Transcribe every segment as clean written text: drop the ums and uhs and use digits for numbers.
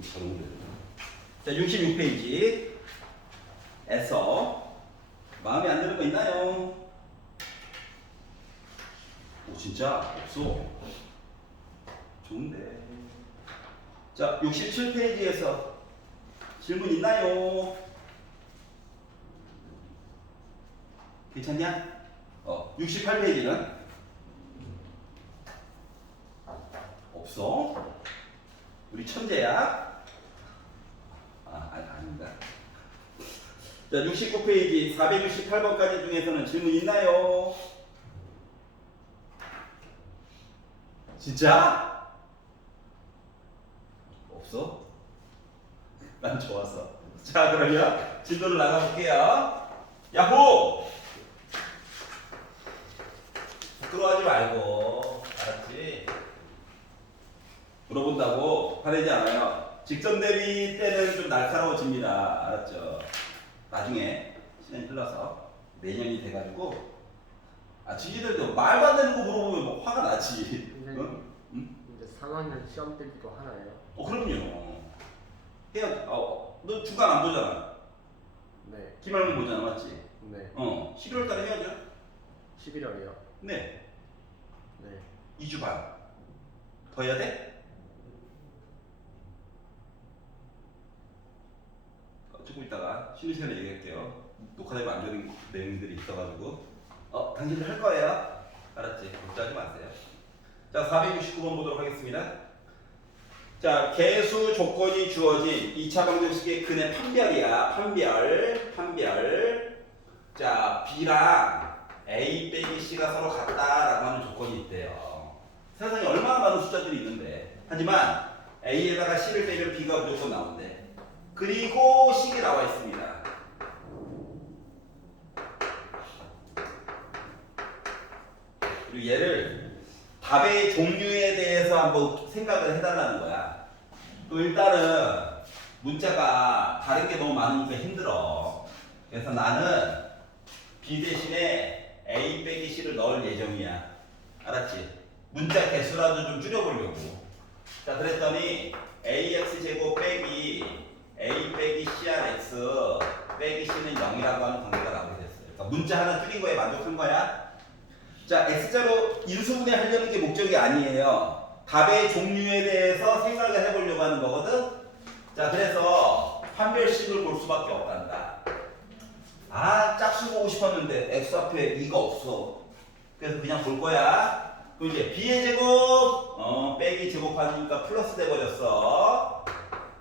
자, 66페이지에서 마음에 안 드는 거 있나요? 오, 진짜 없어. 좋은데. 자, 67페이지에서 질문 있나요? 괜찮냐? 68페이지는 없어. 우리 천재야. 아닙니다. 자, 69페이지 468번까지 중에서는 질문 있나요? 진짜? 없어? 난 좋았어. 자, 그러면 진도를 나가볼게요. 야호! 부끄러워하지 말고, 알았지? 물어본다고 화내지 않아요. 직전 대비 때는 좀 날카로워집니다. 알았죠? 나중에 시간이 흘러서 내년이 돼가지고 지지들도 말도 안 되는 거 물어보면 뭐 화가 나지. 응? 이제 3학년 시험 때기도 하나요? 그럼요. 해야. 너 중간 안 보잖아. 네. 기말문 보잖아, 맞지? 네. 11월 달에 해야죠. 11월이요? 네. 네. 2주 반. 더 해야 돼? 조금 이따가 쉬는 시간에 얘기할게요. 녹화되면 안 되는 내용들이 있어가지고. 당신들 할 거예요. 알았지? 걱정하지 마세요. 자, 469번 보도록 하겠습니다. 자, 개수 조건이 주어진 2차 방정식의 근의 판별이야. 판별. 자, B랑 A 빼기 C가 서로 같다라고 하는 조건이 있대요. 세상에 얼마나 많은 숫자들이 있는데. 하지만 A에다가 C를 빼면 B가 무조건 나온대. 그리고 식이 나와 있습니다. 그리고 얘를 답의 종류에 대해서 한번 생각을 해달라는 거야. 또 일단은 문자가 다른 게 너무 많으니까 힘들어. 그래서 나는 B 대신에 A 빼기 C를 넣을 예정이야. 알았지? 문자 개수라도 좀 줄여보려고. 자, 그랬더니 AX 제곱 빼기 A 빼기 CRX 빼기 C는 0이라고 하는 관계가 나오게 됐어요. 그러니까 문자 하나 줄인 거에 만족한 거야. 자, X자로 인수분해 하려는 게 목적이 아니에요. 답의 종류에 대해서 생각을 해보려고 하는 거거든. 자, 그래서 판별식을 볼 수밖에 없단다. 짝수 보고 싶었는데 X 앞에 2가 없어. 그래서 그냥 볼 거야. 그럼 이제 B의 제곱 빼기 제곱하니까 플러스 돼버렸어.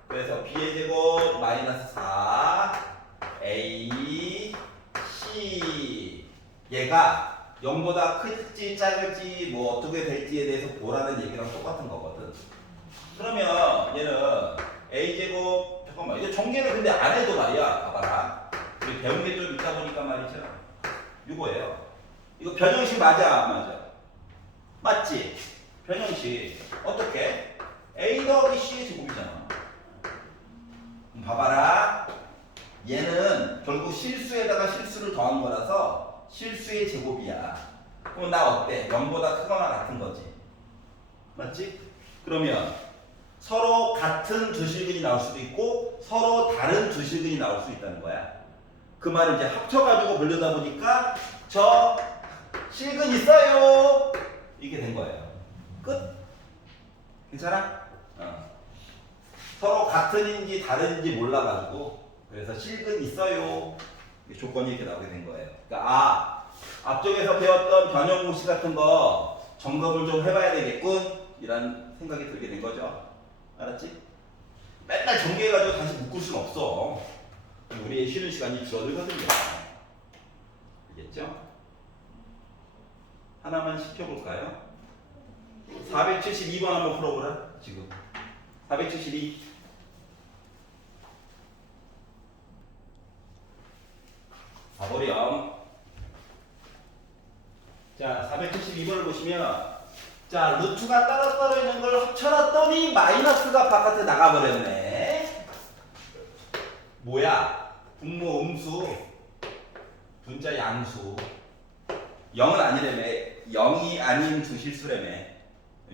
그래서 B의 제곱 마이너스 4 A C 얘가 0보다 클지 작을지 뭐 어떻게 될지에 대해서 보라는 얘기랑 똑같은 거거든. 그러면 얘는 A제곱 잠깐만 이거 전개를 근데 안 해도 말이야. 봐봐라. 우리 배운 게 좀 있다 보니까 말이죠. 이거예요. 이거 변형식 맞아 안 맞아? 맞지? 변형식 어떻게? A 더하기 C의 제곱이잖아. 봐봐라. 얘는 결국 실수에다가 실수를 더한 거라서 실수의 제곱이야. 그럼 나 어때? 0보다 크거나 같은 거지. 맞지? 그러면 서로 같은 두 실근이 나올 수도 있고 서로 다른 두 실근이 나올 수 있다는 거야. 그 말은 이제 합쳐가지고 보려다 보니까 저 실근 있어요. 이게 된 거예요. 끝? 괜찮아? 서로 같은인지 다른지 몰라가지고 그래서 실근 있어요. 조건이 이렇게 나오게 된 거예요. 그러니까 앞쪽에서 배웠던 변형 공식 같은 거 점검을 좀 해봐야 되겠군 이런 생각이 들게 된 거죠. 알았지? 맨날 전개해가지고 다시 묶을 수는 없어. 우리의 쉬는 시간이 줄어들거든요. 알겠죠? 하나만 시켜볼까요? 472번 한번 풀어보라. 지금 472 4보렴. 자, 472번을 보시면 자, 루트가 따로 있는 걸 합쳐놨더니 마이너스가 바깥에 나가버렸네. 뭐야? 분모 음수 분자 양수 0은 아니라며. 0이 아닌 두 실수라며.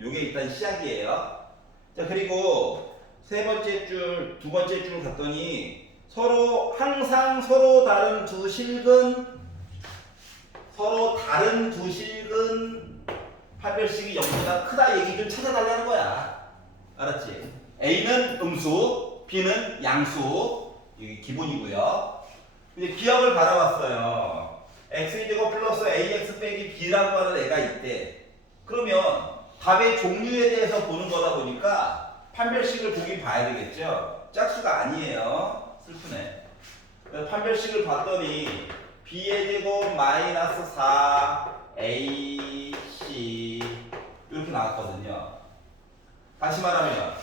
요게 일단 시작이에요. 자, 그리고 세 번째 줄, 두 번째 줄 갔더니 서로 항상 서로 다른 두 실근 판별식이 0보다 크다 얘기 좀 찾아달라는 거야. 알았지? A는 음수, B는 양수. 이게 기본이고요. 이제 기억을 바라봤어요. x제곱 플러스 ax 빼기 b라고 하는 애가 있대. 그러면 답의 종류에 대해서 보는 거다 보니까 판별식을 보긴 봐야 되겠죠. 짝수가 아니에요. 슬프네. 그래서 판별식을 봤더니 b의 제곱 마이너스 4 ac 이렇게 나왔거든요. 다시 말하면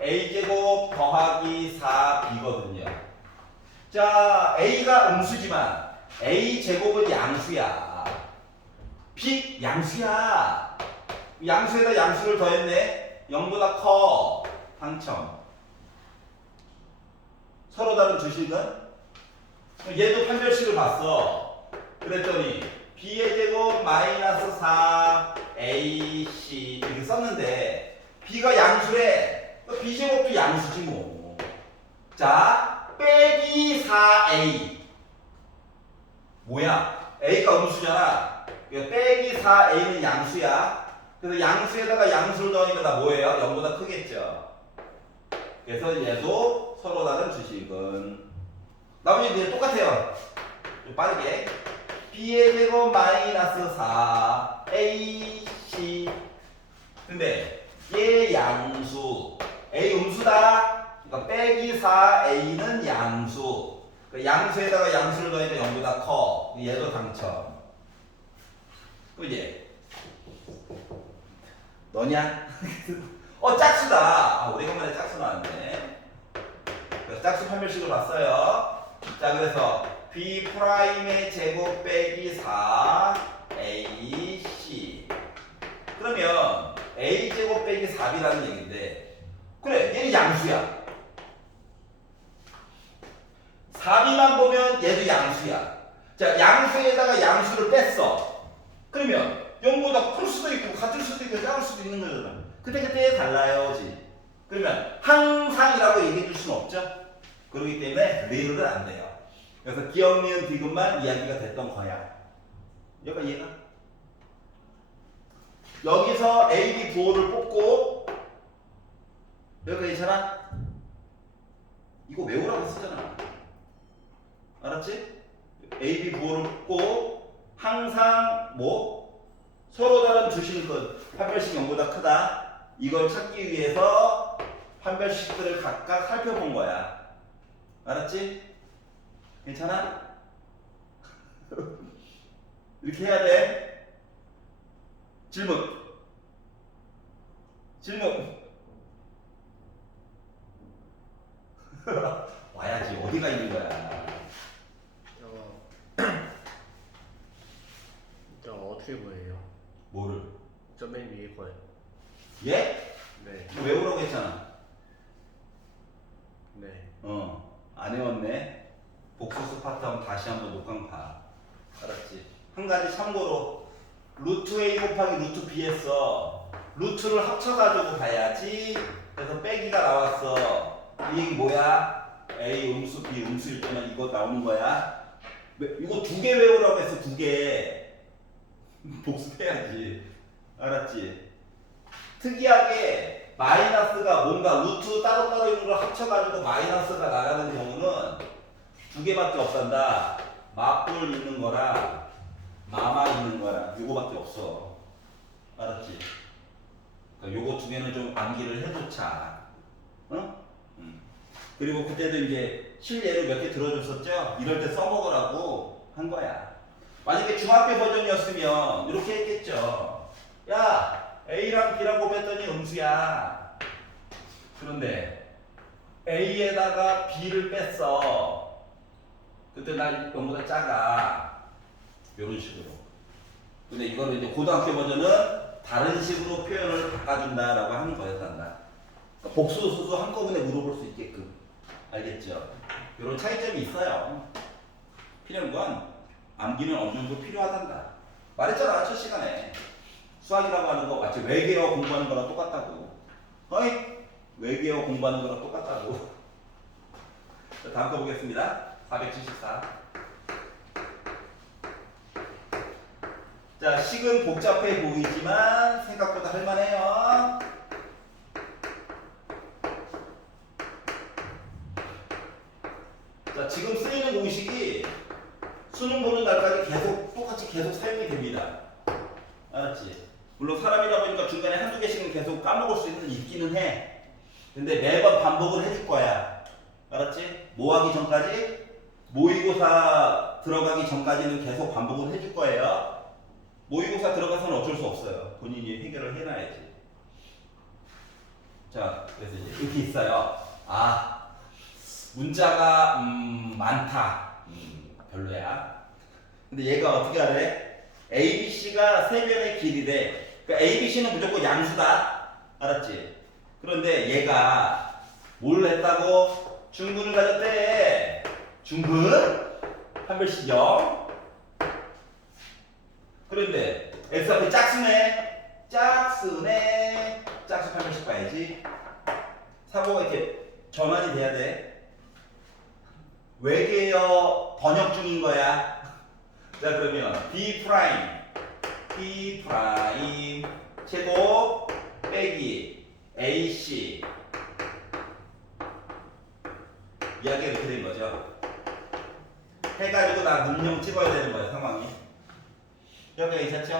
a제곱 더하기 4b거든요. 자, a가 음수지만 a제곱은 양수야. b 양수야. 양수에다 양수를 더했네. 0보다 커. 당첨. 서로 다른 두 실근. 얘도 판별식을 봤어. 그랬더니 b의 제곱 마이너스 4 ac 이렇게 썼는데 b가 양수래. b제곱도 양수지 뭐. 자, 빼기 4a 뭐야? a가 음수잖아. 빼기 4a는 양수야. 그래서 양수에다가 양수를 더하니까 다 뭐예요? 0보다 크겠죠. 그래서 얘도 서로 다른 주식은 나머지 이제 똑같아요. 좀 빠르게 b의 제곱 마이너스 4 ac 근데 얘 양수 a 음수다. 그러니까 빼기 4a는 양수. 양수에다가 양수를 더하니까 0보다 커. 얘도 당첨. 그지? 너냐? 짝수다. 아, 오래간만에 짝수 나왔네. 그래서 짝수 판별식을 봤어요. 자, 그래서 b 프라임의 제곱 빼기 4 ac. 그러면 a 제곱 빼기 4b라는 얘기인데, 그래, 얘는 양수야. 4b만 보면 얘도 양수야. 자, 양수에다가 양수를 뺐어. 그러면 0보다 클 수도 있고 같을 수도 있고 작을 수도 있는 거잖아. 그때 달라요지. 그러면 항상이라고 얘기해 줄 수는 없죠. 그렇기 때문에 늘은 안 돼요. 그래서 기억, 니은, 디귿만 이야기가 됐던 거야. 여기가 이해가? 여기서 A, B 부호를 뽑고 여기가 괜찮아? 이거 외우라고 쓰잖아. 알았지? A, B 부호를 뽑고 항상 뭐? 서로 다른 주실근 판별식 0보다 크다. 이걸 찾기 위해서 판별식들을 각각 살펴본 거야. 알았지? 괜찮아? 이렇게 해야 돼. 질문. 와야지. 어디가 있는 거야? 저 어떻게 보여요? 뭐를? 저 맨 위에 거요. 예? 네. 너 외우라고 했잖아. 네. 안 외웠네. 복수수 파트 다시 한번 녹강 봐. 알았지? 한 가지 참고로 루트 A 곱하기 루트 B 했어. 루트를 합쳐가지고 봐야지. 그래서 빼기가 나왔어. 이 얘기 뭐야? A 음수 B 음수일 때는 이거 나오는 거야. 이거 2개 외우라고 했어. 2개. 복습해야지. 알았지? 특이하게 마이너스가 뭔가 루트 따로따로 있는 걸 합쳐가지고 마이너스가 나가는 경우는 2개밖에 없단다. 맞불 있는 거랑 마마 있는 거랑 요거밖에 없어. 알았지? 그러니까 요거 2개는 좀 암기를 해놓자. 어? 그리고 그때도 이제 실예로 몇 개 들어줬었죠? 이럴 때 써먹으라고 한 거야. 만약에 중학교 버전이었으면 이렇게 했겠죠. 야, A랑 B랑 곱했더니 음수야. 그런데 A에다가 B를 뺐어. 그때 나 0보다 작아. 이런 식으로. 근데 이거는 이제 고등학교 버전은 다른 식으로 표현을 바꿔준다라고 하는 거였단다. 그러니까 복수, 수수 한꺼번에 물어볼 수 있게끔. 알겠죠? 이런 차이점이 있어요. 필요한 건 암기는 어느 정도 필요하단다. 말했잖아, 첫 시간에. 수학이라고 하는 거 마치 외계어 공부하는 거랑 똑같다고. 어이? 외계어 공부하는 거랑 똑같다고. 자, 다음 거 보겠습니다. 474. 자, 식은 복잡해 보이지만 생각보다 할만해요. 자, 지금 쓰이는 공식이 수능 보는 날까지 똑같이 계속 사용이 됩니다. 알았지? 물론 사람이다 보니까 중간에 한두 개씩은 계속 까먹을 수 있기는 해. 근데 매번 반복을 해줄 거야. 알았지? 뭐 하기 전까지? 모의고사 들어가기 전까지는 계속 반복을 해줄 거예요. 모의고사 들어가서는 어쩔 수 없어요. 본인이 해결을 해놔야지. 자, 그래서 이제 이렇게 있어요. 아, 문자가 많다. 별로야. 근데 얘가 어떻게 하래? ABC가 세 변의 길이래. 그러니까 ABC는 무조건 양수다. 알았지? 그런데 얘가 뭘 했다고? 중근을 가졌대. 중근? 판별식 0. 그런데 x 앞에 짝수네. 짝수네. 짝수 판별식 봐야지. 사고가 이렇게 전환이 돼야 돼. 외계어 번역 중인 거야. 자, 그러면 B 프라임 제곱 빼기 AC 이야기가 이렇게 된 거죠. 해가지고 나 능력 찍어야 되는 거야, 상황이. 여기가 있었죠?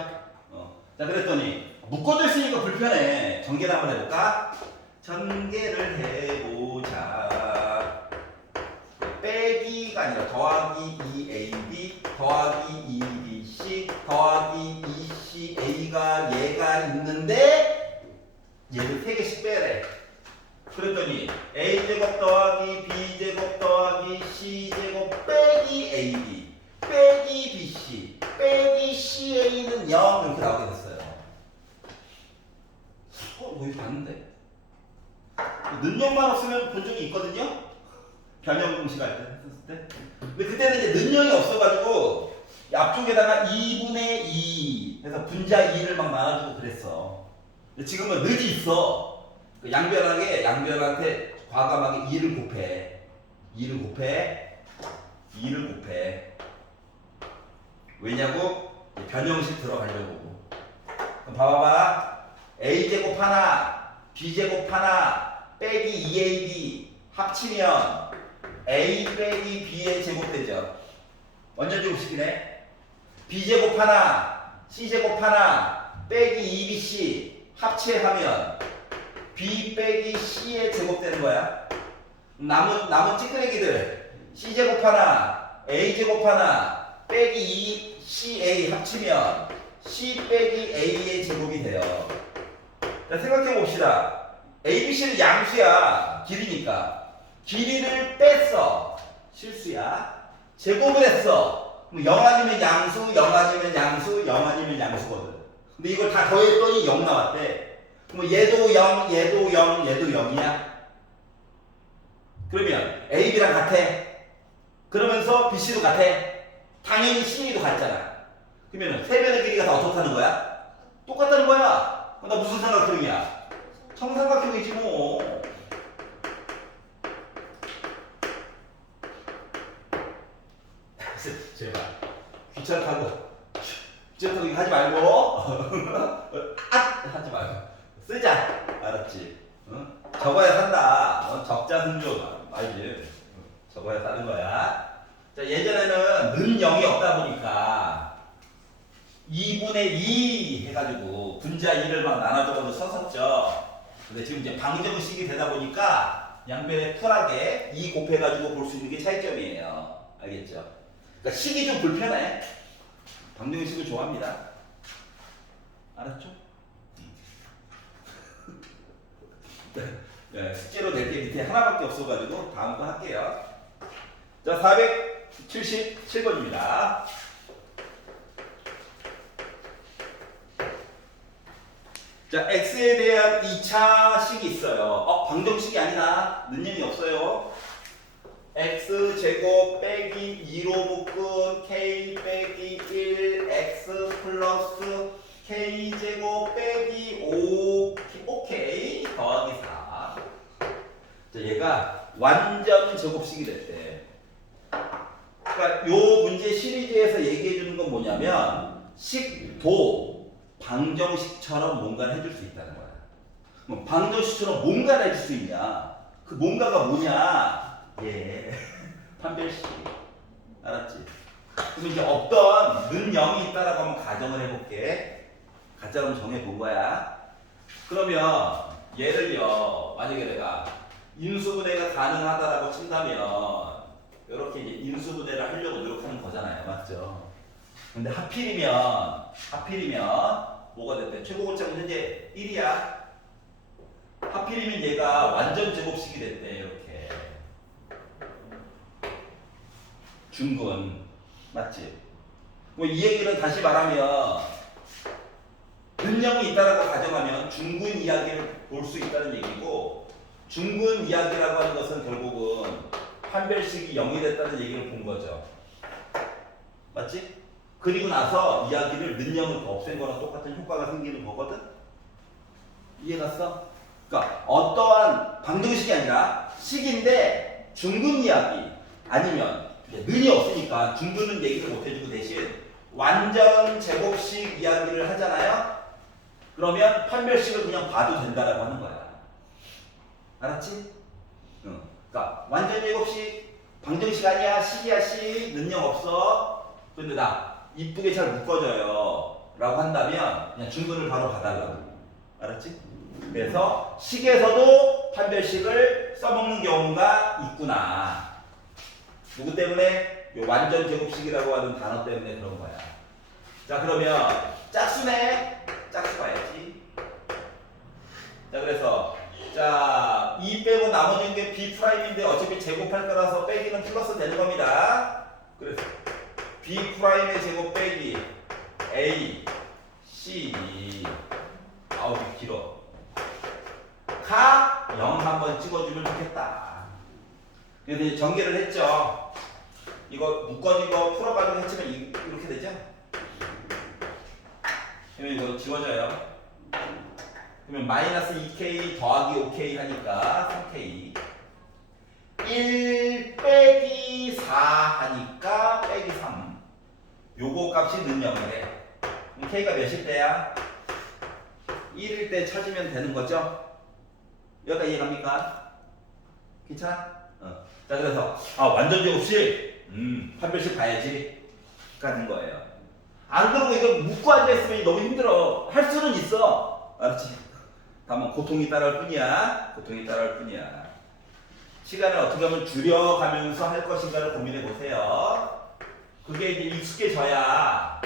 자, 그랬더니 묶어져 있으니까 불편해. 전개를 한번 해볼까? 전개를 해보자. 빼기가 아니라 더하기 2AB 더하기 2BC 더하기 2CA가 얘가 있는데 얘를 3개씩 빼래. 그랬더니 A제곱 더하기 B제곱 더하기 C제곱 빼기 AB 빼기 BC 빼기 CA는 0 이렇게 나오게 됐어요. 뭐 이거 봤는데? 능력만 없으면 본 적이 있거든요? 변형 공식 할 때 했을 때. 근데 그때는 이제 능력이 없어가지고 앞쪽에다가 2분의 2 해서 분자 2를 막 나눠주고 그랬어. 근데 지금은 늑이 있어. 양변한테 과감하게 2를 곱해. 2를 곱해. 왜냐고? 변형식 들어가려고. 그럼 봐봐봐. A제곱 하나, B제곱 하나, 빼기 2AB 합치면 A 빼기 B의 제곱되죠. 완전 제곱식이네. B제곱 하나, C제곱 하나, 빼기 2BC 합체하면 B 빼기 C의 제곱되는 거야. 남은 찌끄레기들 C제곱 하나, A제곱 하나, 빼기 2CA 합치면 C 빼기 A의 제곱이 돼요. 자, 생각해 봅시다. ABC는 양수야. 길이니까. 길이를 뺐어. 실수야. 제곱을 했어. 그럼 0 아니면 양수, 0 아니면 양수, 0 아니면 양수거든. 근데 이걸 다 더했더니 0 나왔대. 그럼 얘도 0, 얘도 0, 얘도 0이야. 그러면 AB랑 같아. 그러면서 BC도 같아. 당연히 CA도 같잖아. 그러면 세 변의 길이가 다 어떻다는 거야? 똑같다는 거야. 나 무슨 삼각형이야? 정삼각형이지 뭐. 제발 귀찮다고 이거 하지 말고 하지 말고 쓰자. 알았지? 응? 적어야 산다. 적자승조 알지? 적어야 사는 거야. 자, 예전에는 는 0이 없다 보니까 2분의 2 해가지고 분자 2를 막 나눠줘서 썼었죠. 근데 지금 이제 방정식이 되다 보니까 양변에 쿨하게 2 곱해가지고 볼 수 있는 게 차이점이에요. 알겠죠? 그러니까 식이 좀 불편해. 방정식을 좋아합니다. 알았죠? 네, 숙제로 낼 게 밑에 하나밖에 없어가지고 다음 거 할게요. 자, 477번입니다. 자, x에 대한 2차 식이 있어요. 방정식이 아니나 능력이 없어요. x 제곱 빼기 2로 묶은 k 빼기 1 x 플러스 k 제곱 빼기 5 OK 더하기 4 얘가 완전 제곱식이 됐대. 그러니까 요 문제 시리즈에서 얘기해 주는 건 뭐냐면 식도 방정식처럼 뭔가를 해줄 수 있다는 거야. 그럼 방정식처럼 뭔가를 해줄 수 있냐? 그 뭔가가 뭐냐? 예, 판별식. 알았지? 그럼 이제 어떤 는 0이 있다라고 한번 가정을 해볼게. 가정을 정해본 거야. 그러면 얘를요, 만약에 내가 인수분해가 가능하다라고 친다면 이렇게 이제 인수분해를 하려고 노력하는 거잖아요. 맞죠? 근데 하필이면 뭐가 됐대? 최고고점은 현재 1이야. 하필이면 얘가 완전 제곱식이 됐대. 이렇게 중근 맞지? 뭐 이 얘기는 다시 말하면 근형이 있다라고 가정하면 중근 이야기를 볼 수 있다는 얘기고, 중근 이야기라고 하는 것은 결국은 판별식이 0이 됐다는 얘기를 본 거죠. 맞지? 그리고 나서 이야기를 는형을 더 없앤 거랑 똑같은 효과가 생기는 거거든? 이해갔어? 그러니까 어떠한 방정식이 아니라 식인데 중근 이야기 아니면 는이 없으니까 중근은 얘기를 못 해주고 대신 완전 제곱식 이야기를 하잖아요? 그러면 판별식을 그냥 봐도 된다라고 하는 거야. 알았지? 응. 그러니까 완전 제곱식 방정식 아니야, 식이야, 식, 는영 없어. 근데 나 이쁘게 잘 묶어줘요 라고 한다면 그냥 중근을 바로 봐달라고. 알았지? 그래서 식에서도 판별식을 써먹는 경우가 있구나. 누구 때문에? 요 완전 제곱식이라고 하는 단어 때문에 그런 거야. 자, 그러면 짝수네. 짝수 봐야지. 자, 그래서 자, 2 빼고 나머지는 게 B'인데 어차피 제곱할 거라서 빼기는 플러스 되는 겁니다. 그래서 B'의 제곱 빼기 A, C, 아우 길어. 가 0 한번 찍어주면 좋겠다. 그래서 이제 전개를 했죠. 이거 묶어진 거 풀어가지고 했지만 이렇게 되죠? 그러면 이거 지워져요. 그러면 마이너스 2k 더하기 5k 하니까 3k 1 빼기 4 하니까 빼기 3 요거 값이 는 0이래. 그럼 k가 몇일 때야? 1일 때 찾으면 되는 거죠? 여기까지 이해갑니까? 괜찮아? 자, 그래서 완전 제곱식 판별식 봐야지 가는 거예요. 안 그러고 이거 묶고 앉아있으면 너무 힘들어. 할 수는 있어. 알았지? 다만 고통이 따라올 뿐이야. 고통이 따라올 뿐이야. 시간을 어떻게 하면 줄여가면서 할 것인가를 고민해 보세요. 그게 이제 익숙해져야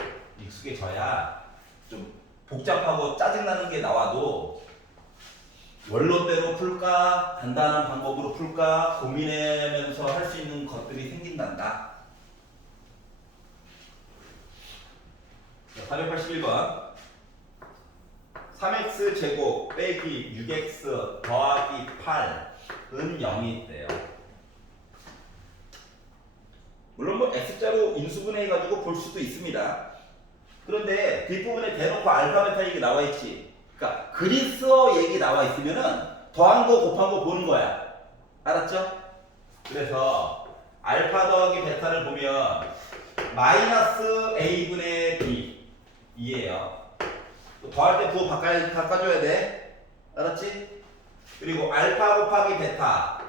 좀 복잡하고 짜증나는 게 나와도 원론대로 풀까 간단한 방법으로 풀까 고민하면서 할 수 있는 것들이 생긴단다. 481번 3x 제곱 빼기 6x 더하기 8은 0이 있대요. 물론 뭐 x자로 인수분해 해가지고 볼 수도 있습니다. 그런데 뒷부분에 대놓고 알파 베타 얘기 나와 있지. 그러니까 그리스어 얘기 나와 있으면은 더한 거 곱한 거 보는 거야. 알았죠? 그래서 알파 더하기 베타를 보면 마이너스 a분의 b 이에요. 더할 때 부호 바꿔줘야 돼. 알았지? 그리고 알파 곱하기 베타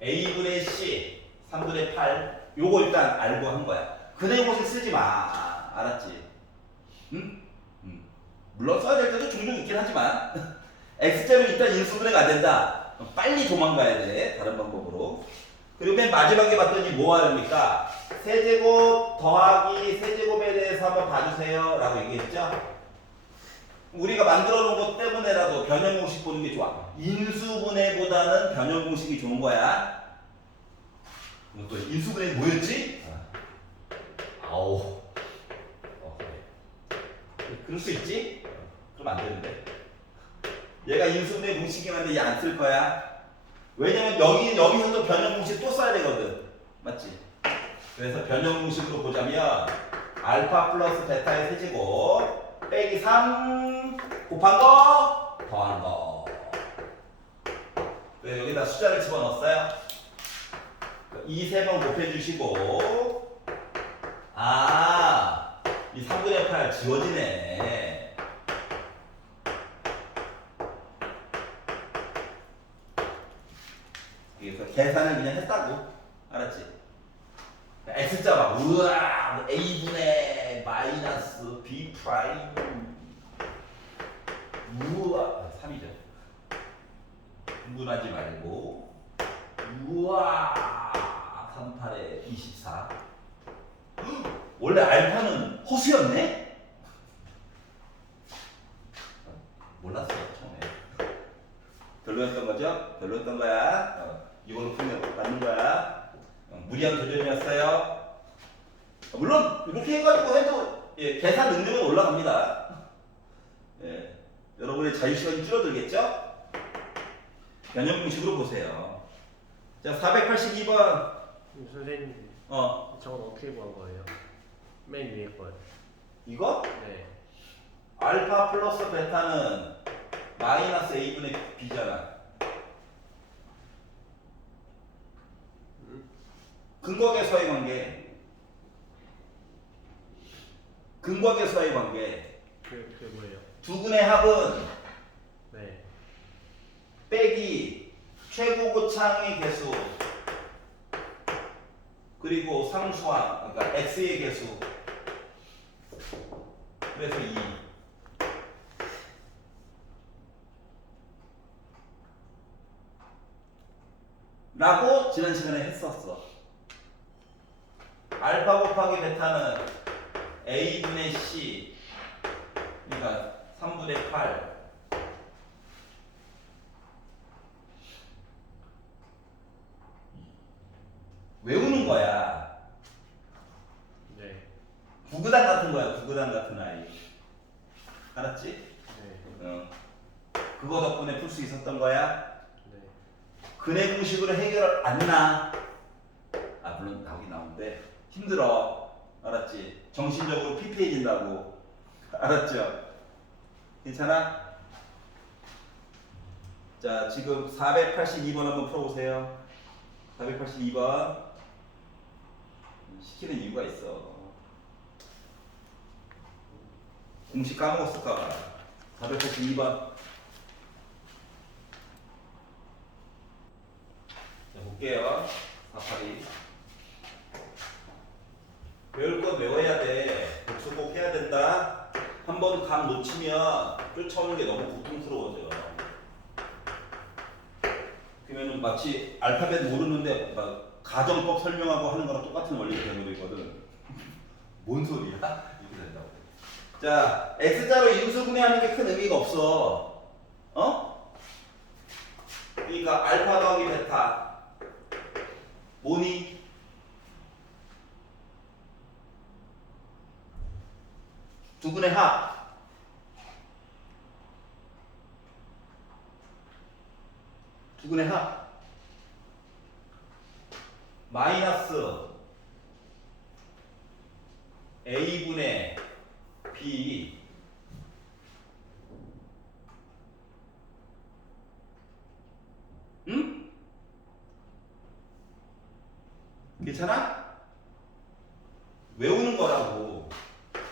a분의 c 3분의 8 요거 일단 알고 한 거야. 그 내용을 쓰지 마. 알았지? 응? 물론 써야 될 때도 종종 있긴 하지만 x자로 일단 인수분해가 안 된다. 빨리 도망가야 돼. 다른 방법으로. 그리고 맨 마지막에 봤더니 뭐 하랍니까? 세제곱 더하기 세제곱에 대해서 한번 봐주세요 라고 얘기했죠? 우리가 만들어 놓은 것 때문에라도 변형 공식 보는 게 좋아. 인수분해보다는 변형 공식이 좋은 거야. 또 인수분해 뭐였지? 아우. 그래. 그럴 수 있지? 그럼 안 되는데. 얘가 인수분해 공식이었는데 얘 안 쓸 거야. 왜냐면 여기서도 변형 공식 또 써야 되거든. 맞지? 그래서 변형 공식으로 보자면 알파 플러스 베타의 세제곱 빼기 3 곱한 거 더한 거 왜 여기다 숫자를 집어넣었어요? 이 세 번 곱해주시고 이 3분의 8 지워지네. 그래서 계산을 그냥 했다고. 알았지? X자 막 우와 A분의 마이너스 B 프라임 우와 3이죠. 분분하지 말고 우와 38에 24. 원래 알파는 허수였네? 몰랐어 처음에. 별로였던 거죠? 별로였던 거야. 이걸로 풀면 맞는 거야. 무리한 도전이었어요. 물론 이렇게 해가지고 해도 계산 능력은 올라갑니다. 여러분의 자유시간이 줄어들겠죠? 변형 공식으로 보세요. 자, 482번. 선생님, 어, 저건 어떻게 구한 거예요? 맨 위에 거요. 이거? 네. 알파 플러스 베타는 마이너스 A분의 B잖아. 근거계수와의 관계. 근거계수와의 관계. 그게 뭐예요? 두 근의 합은 네. 빼기 최고고창의 개수 그리고 상수항 그러니까 x의 개수 그래서 2 라고 지난 시간에 했었어. 알파 곱하기 베타는 a분의 c 그러니까 3분의 8 외우는 거야. 네. 구구단 같은 거야. 구구단 같은 아이. 알았지? 네. 그거 덕분에 풀 수 있었던 거야. 네. 근해 공식으로 해결 안 나. 물론 나오긴 나오는데 힘들어. 알았지? 정신적으로 피폐해진다고. 알았죠? 괜찮아? 자, 지금 482번 한번 풀어보세요. 482번. 시키는 이유가 있어. 공식 까먹었을까봐. 482번. 자, 볼게요. 482. 외울 건 외워야 돼. 복습 꼭 해야 된다. 한 번 감 놓치면 쫓아오는 게 너무 고통스러워져. 그러면은 마치 알파벳 모르는데 막 가정법 설명하고 하는 거랑 똑같은 원리가 되어버리거든. 뭔 소리야? 이렇게 된다고. 자, X자로 인수분해하는 게 큰 의미가 없어. 그러니까 알파 더하기 베타 뭐니? 두 분의 합. 두 분의 합. 마이너스 A분의 B 응? 괜찮아? 외우는 거라고.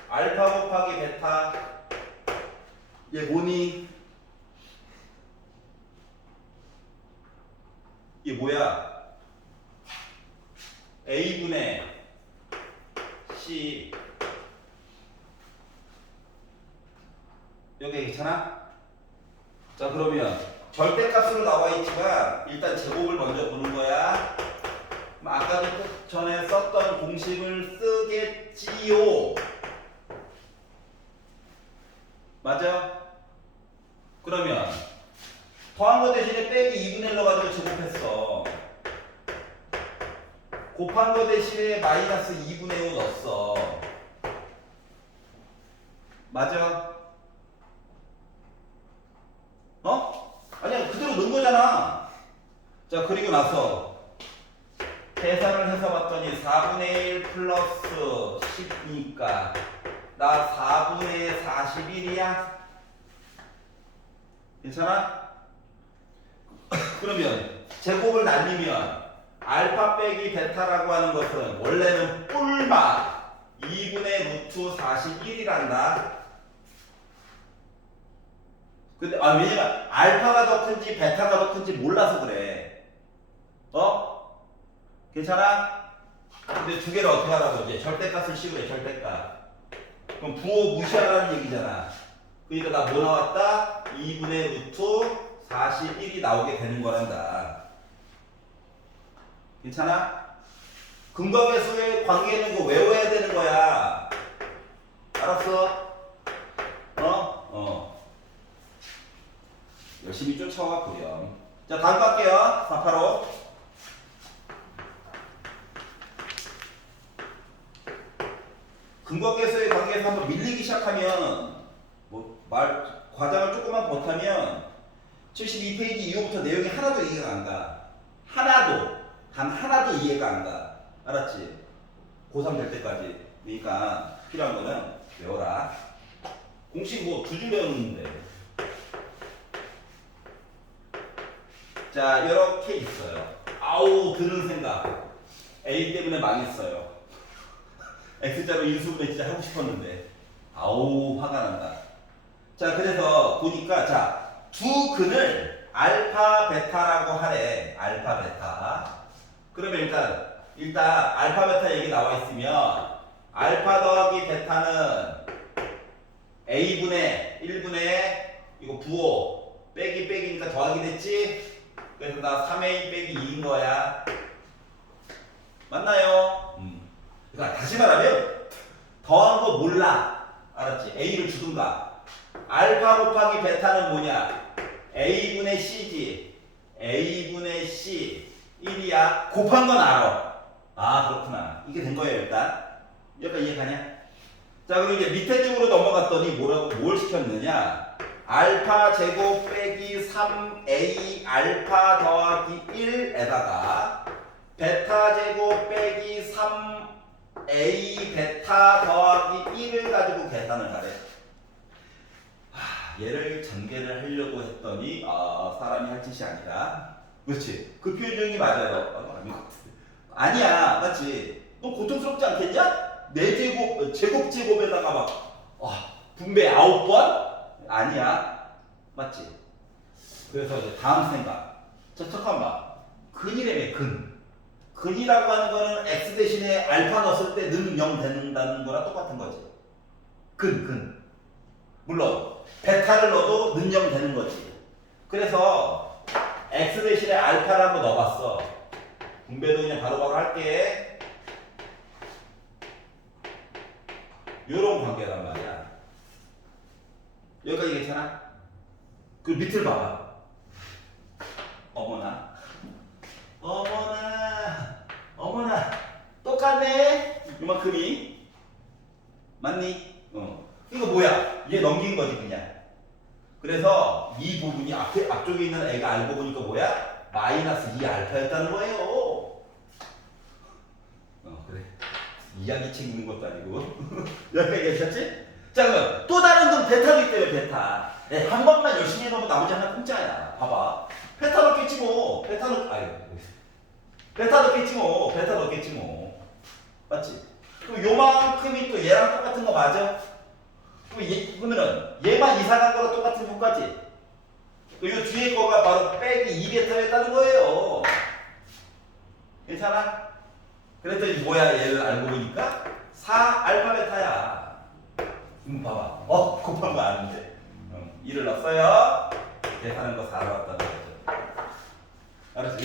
알파 곱하기 베타 얘 뭐니? 이게 뭐야? A분의 C 여기 괜찮아? 자 그러면 절대값으로 나와 있지만 일단 제곱을 먼저 보는 거야. 아까 전에 썼던 공식을 쓰겠지요. 맞아? 그러면 더한 거 대신에 빼기 2분의 1 넣어가지고 제곱했어. 곱한 거 대신에 마이너스 2분의 5 넣었어. 맞아? 아니야 그대로 넣은 거잖아. 자 그리고 나서 계산을 해서 봤더니 4분의 1 플러스 10이니까 나 4분의 41이야. 괜찮아? 그러면 제곱을 날리면 알파 빼기 베타라고 하는 것은 원래는 뿔마 2분의 루트 41이란다. 근데 왜냐면 알파가 더 큰지 베타가 더 큰지 몰라서 그래. 괜찮아? 근데 두 개를 어떻게 하라고 이제 절대값을 씌우래. 절대값. 그럼 부호 무시하라는 얘기잖아. 그러니까 나 뭐 나왔다? 2분의 루트 41이 나오게 되는 거란다. 괜찮아? 근각계수의 관계는 거 외워야 되는 거야. 알았어? 열심히 쫓아와 보렴. 자, 다음 거 할게요. 485. 근각계수의 관계에서 한번 밀리기 시작하면 과장을 조금만 버타면 72페이지 이후부터 내용이 하나도 이해가 안 가. 단 하나도 이해가 안 가. 알았지? 고3 될 때까지. 그러니까 필요한 거는 외워라. 공식 뭐 두 줄 외우는데. 자, 이렇게 있어요. 아우, 드는 생각. A 때문에 망했어요. X자로 인수분해 진짜 하고 싶었는데. 아우, 화가 난다. 자, 그래서 보니까, 자, 두 근을 알파, 베타라고 하래. 알파, 베타. 그러면 일단 알파, 베타 얘기 나와 있으면, 알파 더하기 베타는 A분의 1분의 이거 부호 빼기니까 더하기 됐지? 그래서 나 3A 빼기 2인 거야. 맞나요? 그러니까 다시 말하면 더한 거 몰라. 알았지? A를 주든가. 알파 곱하기 베타는 뭐냐? A분의 C지. A분의 C 1이야. 곱한 건 알아. 아, 그렇구나. 이게 된 거예요, 일단. 여기까지 이해가냐? 자, 그럼 이제 밑에 쪽으로 넘어갔더니 뭘 시켰느냐? 알파 제곱 빼기 3A 알파 더하기 1에다가 베타 제곱 빼기 3A 베타 더하기 1을 가지고 계산을 하래. 얘를 전개를 하려고 했더니 사람이 할 짓이 아니다. 그렇지? 그 표현이 맞아요. 아니야, 맞지? 너 고통스럽지 않겠냐? 내 제곱에다가 분배 9번? 아니야. 맞지? 그래서 이제 다음 생각. 잠깐만. 근이라며, 근. 근이라고 하는 거는 x 대신에 알파 넣었을 때 는 0 된다는 거랑 똑같은 거지. 근. 물론, 베타를 넣어도 는 0 되는 거지. 그래서 x 대신에 알파를 한번 넣어봤어. 분배도 그냥 바로바로 할게. 요런 관계란 말이야. 여기까지 괜찮아? 그 밑을 봐봐. 어머나. 똑같네? 이만큼이. 맞니? 이거 뭐야? 얘 넘긴 거지, 그냥. 그래서 이 부분이 앞쪽에 있는 애가 알고 보니까 뭐야? 마이너스 2알파였다는 거예요. 그래. 이야기 챙기는 것도 아니고. 여기까지 괜찮지? 자, 그러면 또 다른 건 베타도 있대요, 베타. 한 번만 열심히 해놓으면 나머지 하나 공짜야. 봐봐. 베타 넣겠지 뭐. 베타 넣겠지 뭐. 맞지? 그럼 요만큼이 또 얘랑 똑같은 거 맞아? 그러면은 얘만 이상한 거랑 똑같은 효과지? 또 요 뒤에 거가 바로 빼기 2베타였다는 거예요. 괜찮아? 그랬더니 뭐야, 얘를 알고 보니까 4알파 베타야. 봐봐. 곱한 거 아는데. 2를 넣었어요. 계산한 거 4 나왔다는 거죠. 알았어.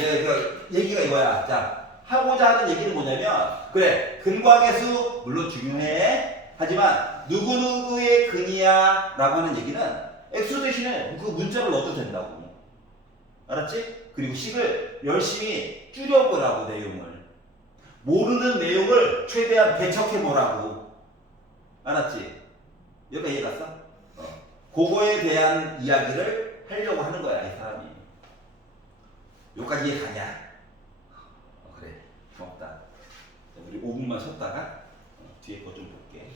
얘기가 이거야. 자, 하고자 하는 얘기는 뭐냐면, 그래, 근과계수 물론 중요해. 하지만 누구누구의 근이야 라고 하는 얘기는 x 대신에 그 문자를 넣어도 된다고. 알았지? 그리고 식을 열심히 줄여보라고, 내용을. 모르는 내용을 최대한 배척해보라고. 알았지? 여기까지 이해 갔어? 그거에 대한 이야기를 하려고 하는 거야, 이 사람이. 여기까지 이해 가냐? 그래, 고맙다. 자, 우리 5분만 쉬었다가 뒤에 거 좀 볼게.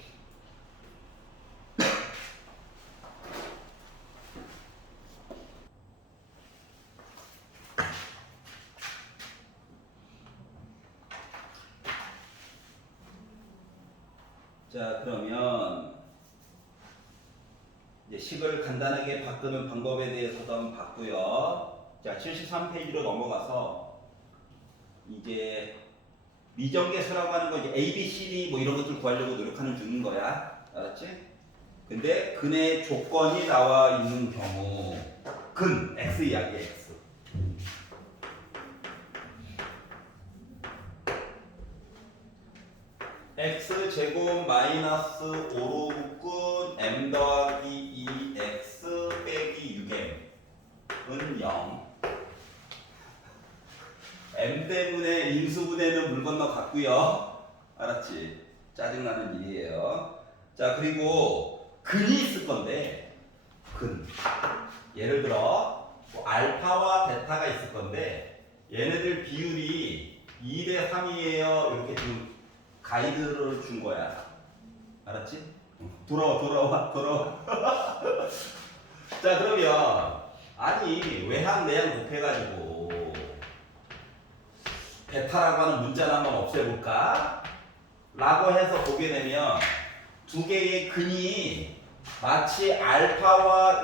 자, 그러면 이제 식을 간단하게 바꾸는 방법에 대해서도 한번 봤고요. 자, 73페이지로 넘어가서 이제 미정계수라고 하는 거 이제 A, B, C, D 뭐 이런 것들 구하려고 노력하는 중인 거야. 알았지? 근데 근의 조건이 나와 있는 경우 근 X 이야기 X. X 제곱 마이너스 5로 묶은 M 더하기 2X 빼기 6M은 0. M 때문에 인수분해는 물 건너 갔고요. 알았지? 짜증나는 일이에요. 자, 그리고 근이 있을 건데 근. 예를 들어 뭐 알파와 베타가 있을 건데 얘네들 비율이 2대 3이에요. 이렇게 지금 가이드를 준 거야. 알았지? 돌아와. 자, 그러면 아니 외항 내항 곱해가지고 베타라고 하는 문자를 한번 없애볼까? 라고 해서 보게 되면 두 개의 근이 마치 알파와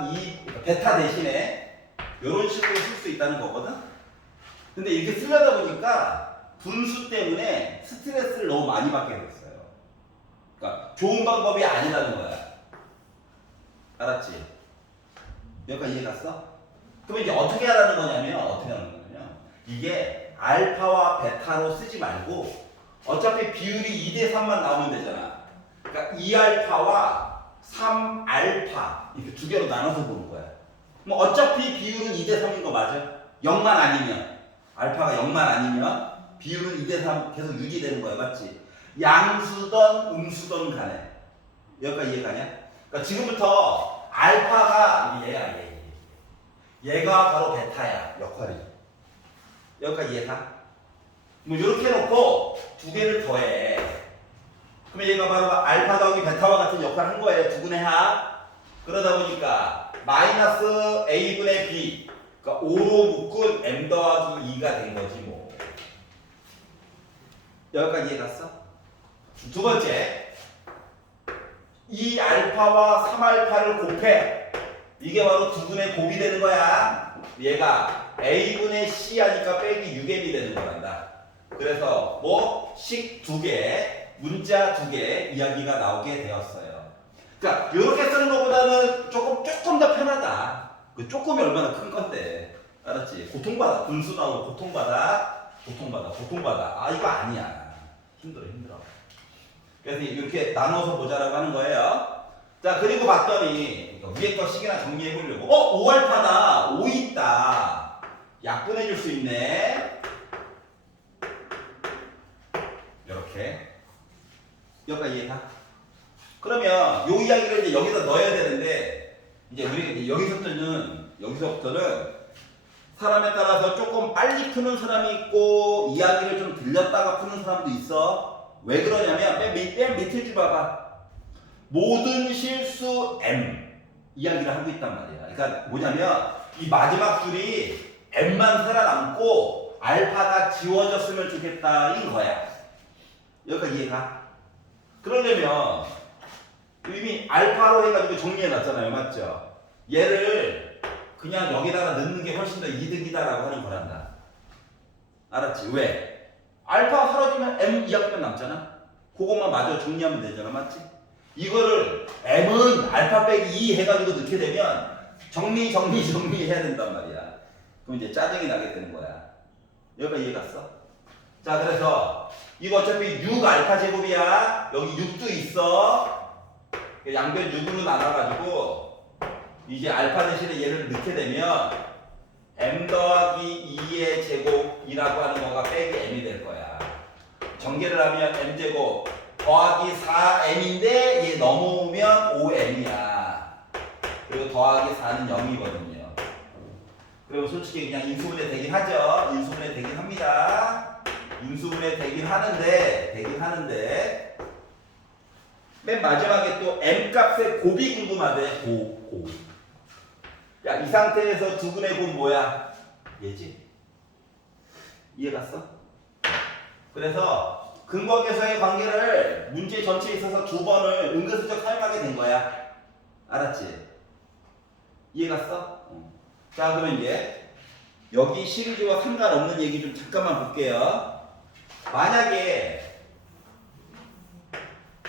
베타 대신에 이런 식으로 쓸 수 있다는 거거든? 근데 이렇게 쓰려다 보니까 분수 때문에 스트레스를 너무 많이 받게 됐어요. 그러니까 좋은 방법이 아니라는 거야. 알았지? 여기까지 이해 갔어? 그럼 이제 어떻게 하라는 거냐면 이게 알파와 베타로 쓰지 말고 어차피 비율이 2대 3만 나오면 되잖아. 그러니까 2알파와 3알파 이렇게 두 개로 나눠서 보는 거야. 뭐 어차피 비율은 2대 3인 거 맞아? 0만 아니면 알파가 0만 아니면 비율은 2대 3 계속 유지되는 거야. 맞지? 양수던 음수던 간에. 여기까지 이해가냐? 그러니까 지금부터 알파가 얘야. 얘가 바로 베타야. 역할이. 여기까지 이해가? 뭐 이렇게 해놓고 두 개를 더해. 그러면 얘가 바로 알파 더하기 베타와 같은 역할을 한 거예요. 두 분의 합. 그러다 보니까 마이너스 A분의 B. 그러니까 5로 묶은 M 더하기 2가 된 거지 뭐. 여기까지 이해 갔어? 두 번째. 2알파와 3알파를 곱해. 이게 바로 두 분의 곱이 되는 거야. 얘가 A분의 C 하니까 빼기 6M이 되는 거란다. 그래서 뭐 식 두 개, 문자 두 개 이야기가 나오게 되었어요. 그러니까 이렇게 쓰는 것보다는 조금 더 편하다. 그 조금이 얼마나 큰 건데. 알았지? 고통받아. 분수 나오고 고통받아. 아 이거 아니야. 힘들어. 그래서 이렇게 나눠서 보자라고 하는 거예요. 자, 그리고 봤더니 위에 거 식이나 정리해 보려고 5알파다. 5 있다. 약분해 줄 수 있네. 이렇게. 여기까지 이해가? 그러면 요 이야기를 이제 여기다 넣어야 되는데 이제 우리가 이제 여기서부터는 사람에 따라서 조금 빨리 푸는 사람이 있고 이야기를 좀 들렸다가 푸는 사람도 있어. 왜 그러냐면 맨 밑에 줄 봐봐. 모든 실수 M 이야기를 하고 있단 말이야. 그러니까 뭐냐면 이 마지막 줄이 M만 살아남고 알파가 지워졌으면 좋겠다 이거야. 여기까지 이해가? 그러려면 이미 알파로 해가지고 정리해놨잖아요. 맞죠? 얘를 그냥 여기다가 넣는 게 훨씬 더 이득이다라고 하는 거란다. 알았지? 왜? 알파 사라지면 M 이야기만 남잖아. 그것만 마저 정리하면 되잖아. 맞지? 이거를 M은 알파 빼기 2 해가지고 넣게 되면 정리해야 된단 말이야. 그럼 이제 짜증이 나게 되는 거야. 여기까지 이해 갔어? 자, 그래서 이거 어차피 6 알파 제곱이야. 여기 6도 있어. 양변 6으로 나눠가지고 이제 알파 대신에 얘를 넣게 되면 M 더하기 2의 제곱이라고 하는 거가 빼기 M이 될 거야. 전개를 하면 M 제곱 더하기 4M인데 얘 넘어오면 5M이야. 그리고 더하기 4는 0이거든요. 그리고 솔직히 그냥 인수분해 되긴 하죠. 인수분해 되긴 합니다. 인수분해 되긴 하는데 맨 마지막에 또 M 값의 곱이 궁금하대. 곱. 야, 이 상태에서 두 분의 곱 뭐야? 얘지? 이해 갔어? 그래서 근거계수의 관계를 문제 전체에 있어서 두 번을 은근슬쩍 사용하게 된 거야. 알았지? 이해갔어? 자, 그러면 이제 여기 시리즈와 상관없는 얘기 좀 잠깐만 볼게요. 만약에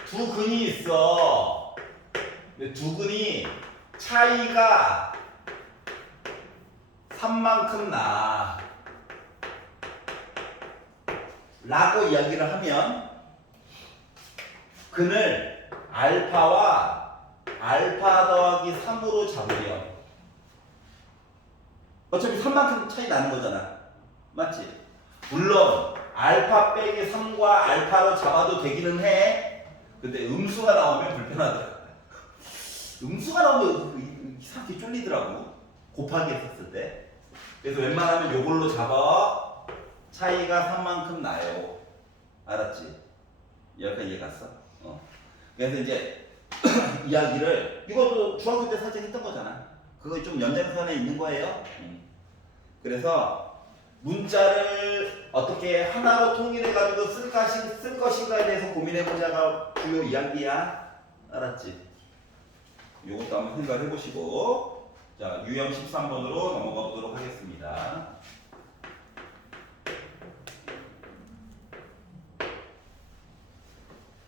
두 근이 있어. 근데 두 근이 차이가 3만큼 나 라고 이야기를 하면 근을 알파와 알파 더하기 3으로 잡으렴. 어차피 3만큼 차이 나는 거잖아. 맞지? 물론 알파 빼기 3과 알파로 잡아도 되기는 해. 근데 음수가 나오면 불편하더라. 음수가 나오면 이상하게 쫄리더라고. 곱하기 했었을 때. 그래서 웬만하면 요걸로 잡아. 차이가 3만큼 나요. 알았지? 여기까지 이해 갔어? 그래서 이제 이야기를 이것도 중학교 때 살짝 했던 거잖아. 그거 좀 연장선에 있는 거예요. 그래서 문자를 어떻게 하나로 통일해가지고 쓸 것인가에 대해서 고민해보자가 주요 이야기야. 알았지? 요것도 한번 생각해 보시고, 자, 유형 13번으로 넘어가 보도록 하겠습니다.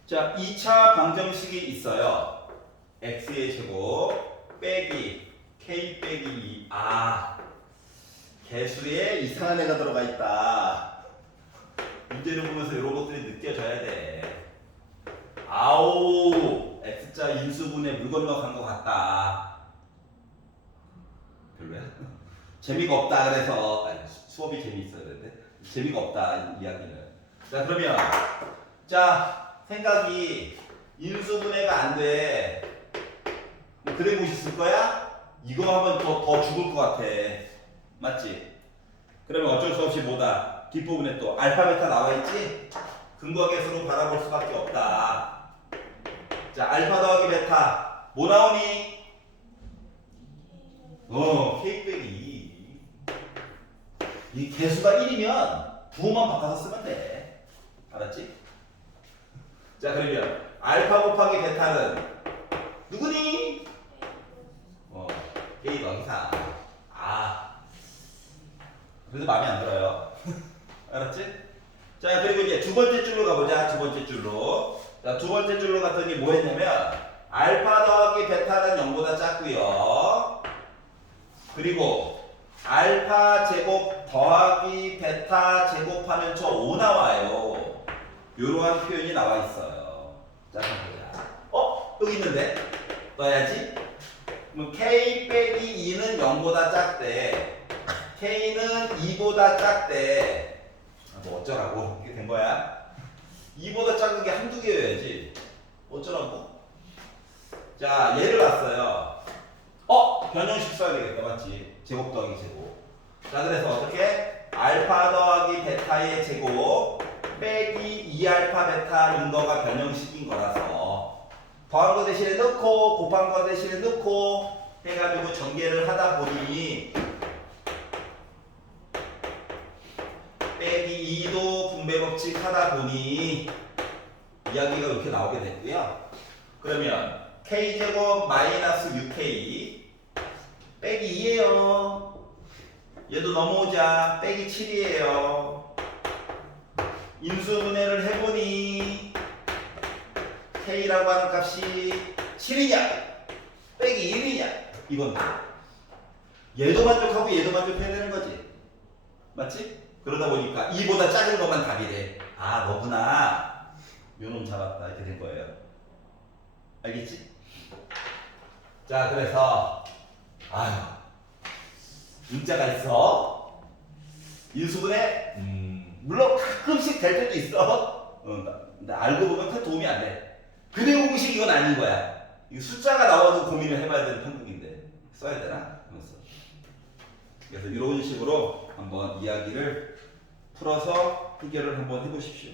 자, 2차 방정식이 있어요. x의 제곱 빼기 k 빼기 2. 개수에 이상한 애가 들어가 있다. 문제를 보면서 이런 것들이 느껴져야 돼. 아오, x자 인수분해 물 건너간 것 같다. 별로야? 재미가 없다 그래서 수업이 재미있어야 되는데 재미가 없다 이야기는. 자, 그러면 자, 생각이 인수분해가 안 돼. 뭐 그래 보셨을 거야? 이거 하면 더 죽을 것 같아. 맞지? 그러면 어쩔 수 없이 뭐다? 뒷부분에 또 알파 베타 나와 있지? 근거계수로 바라볼 수밖에 없다. 자, 알파 더하기 베타 뭐 나오니? k 빼기 2. 이 개수가 1이면 부호만 바꿔서 쓰면 돼. 알았지? 자, 그러면 알파 곱하기 베타는 누구니? k 더하기 4. 그래도 마음에 안 들어요. 알았지? 자, 그리고 이제 두 번째 줄로 가보자. 두 번째 줄로. 자, 두 번째 줄로 갔더니 뭐 했냐면 알파 더하기 베타는 0보다 작고요. 그리고 알파 제곱 더하기 베타 제곱하면 저 5 나와요. 이러한 표현이 나와 있어요. 자, 보자. 여기 있는데? 넣어야지. 그럼 k 빼기 2는 0보다 작대. k는 2보다 작대. 뭐 어쩌라고 이렇게 된 거야? 2보다 작은 게 한두 개여야지. 어쩌라고? 자, 얘를 봤어요. 변형식 써야 되겠다. 맞지? 제곱 더하기 제곱. 자, 그래서 어떻게? 알파 더하기 베타의 제곱 빼기 2알파 베타인 거가 변형식인 거라서 더한 거 대신에 넣고 곱한 거 대신에 넣고 해가지고 전개를 하다 보니 빼기 2도 분배 법칙 하다 보니 이야기가 이렇게 나오게 됐고요. 그러면 k제곱 마이너스 6k 빼기 2예요. 얘도 넘어오자. 빼기 7이에요. 인수분해를 해보니 k라고 하는 값이 7이냐 빼기 1이냐 이건 얘도 만족하고 얘도 만족해야 되는 거지. 맞지? 그러다 보니까 2보다 작은 것만 답이래. 너구나. 요놈 잡았다. 이렇게 된 거예요. 알겠지? 자, 그래서 문자가 있어. 인수분해 물론 가끔씩 될 때도 있어. 근데 알고 보면 큰 도움이 안 돼. 근해 공식 이건 아닌 거야. 이 숫자가 나와도 고민을 해봐야 되는 판국인데 써야 되나? 그래서 이런 식으로 한번 이야기를 풀어서 해결을 한번 해보십시오.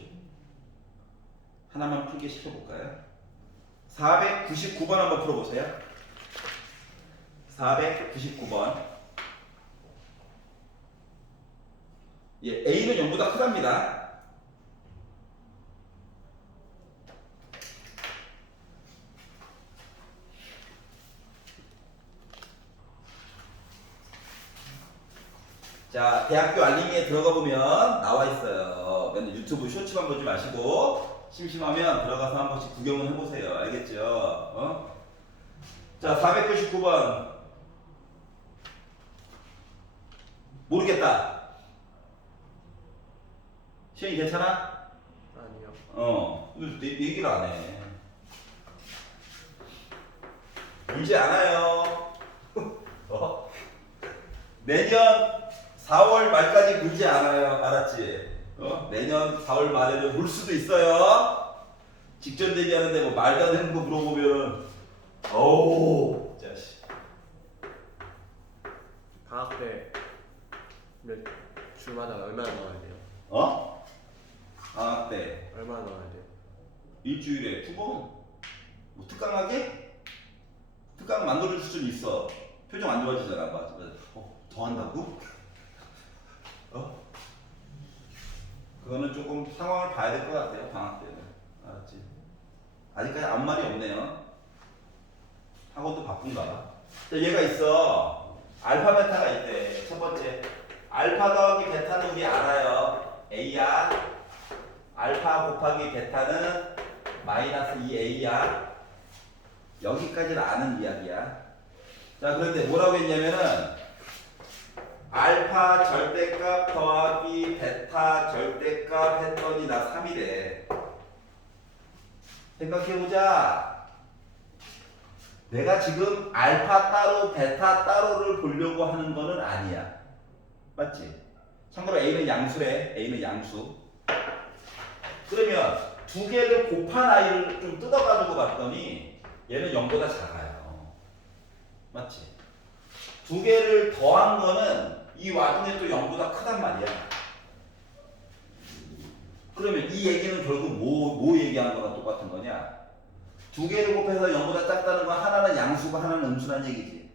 하나만 풀게 시켜볼까요? 499번 한번 풀어보세요. 499번. A는 0보다 크답니다. 자, 대학교 알림이에 들어가 보면 나와 있어요. 맨날 유튜브 쇼츠만 보지 마시고 심심하면 들어가서 한 번씩 구경을 해보세요. 알겠죠? 어? 자, 499번. 모르겠다. 시현이 괜찮아? 아니요. 얘기를 안 해. 울지 않아요. 어? 내년 4월 말까지 굴지 않아요. 알았지? 내년 4월 말에는 울 수도 있어요. 직전 대비하는데 뭐 말도 안 되는 거 물어보면 어우 자식. 방학 때 몇 주마다 얼마나 나와야 돼요? 방학 때 얼마나 나와야 돼요? 일주일에 2번? 뭐 특강하게? 특강 만들어줄 수는 있어. 표정 안 좋아지잖아. 맞아. 더 한다고? 그거는 조금 상황을 봐야 될 것 같아요. 방학 때는. 알았지? 아직까지 아무 말이 없네요. 학원도 바쁜가 봐. 자, 얘가 있어. 알파 베타가 있대. 첫 번째. 알파 더하기 베타는 우리 알아요. A야. 알파 곱하기 베타는 마이너스 2A야. 여기까지는 아는 이야기야. 자, 그런데 뭐라고 했냐면은 알파 절대값 더하기 베타 절대값 했더니 나 3이래. 생각해보자. 내가 지금 알파 따로 베타 따로를 보려고 하는 거는 아니야. 맞지? 참고로 A는 양수래. A는 양수. 그러면 두 개를 곱한 아이를 좀 뜯어가지고 봤더니 얘는 0보다 작아요. 맞지? 두 개를 더한 거는 이 와중에 또 0보다 크단 말이야. 그러면 이 얘기는 결국 뭐 얘기한 거랑 똑같은 거냐? 두 개를 곱해서 0보다 작다는 건 하나는 양수고 하나는 음수란 얘기지.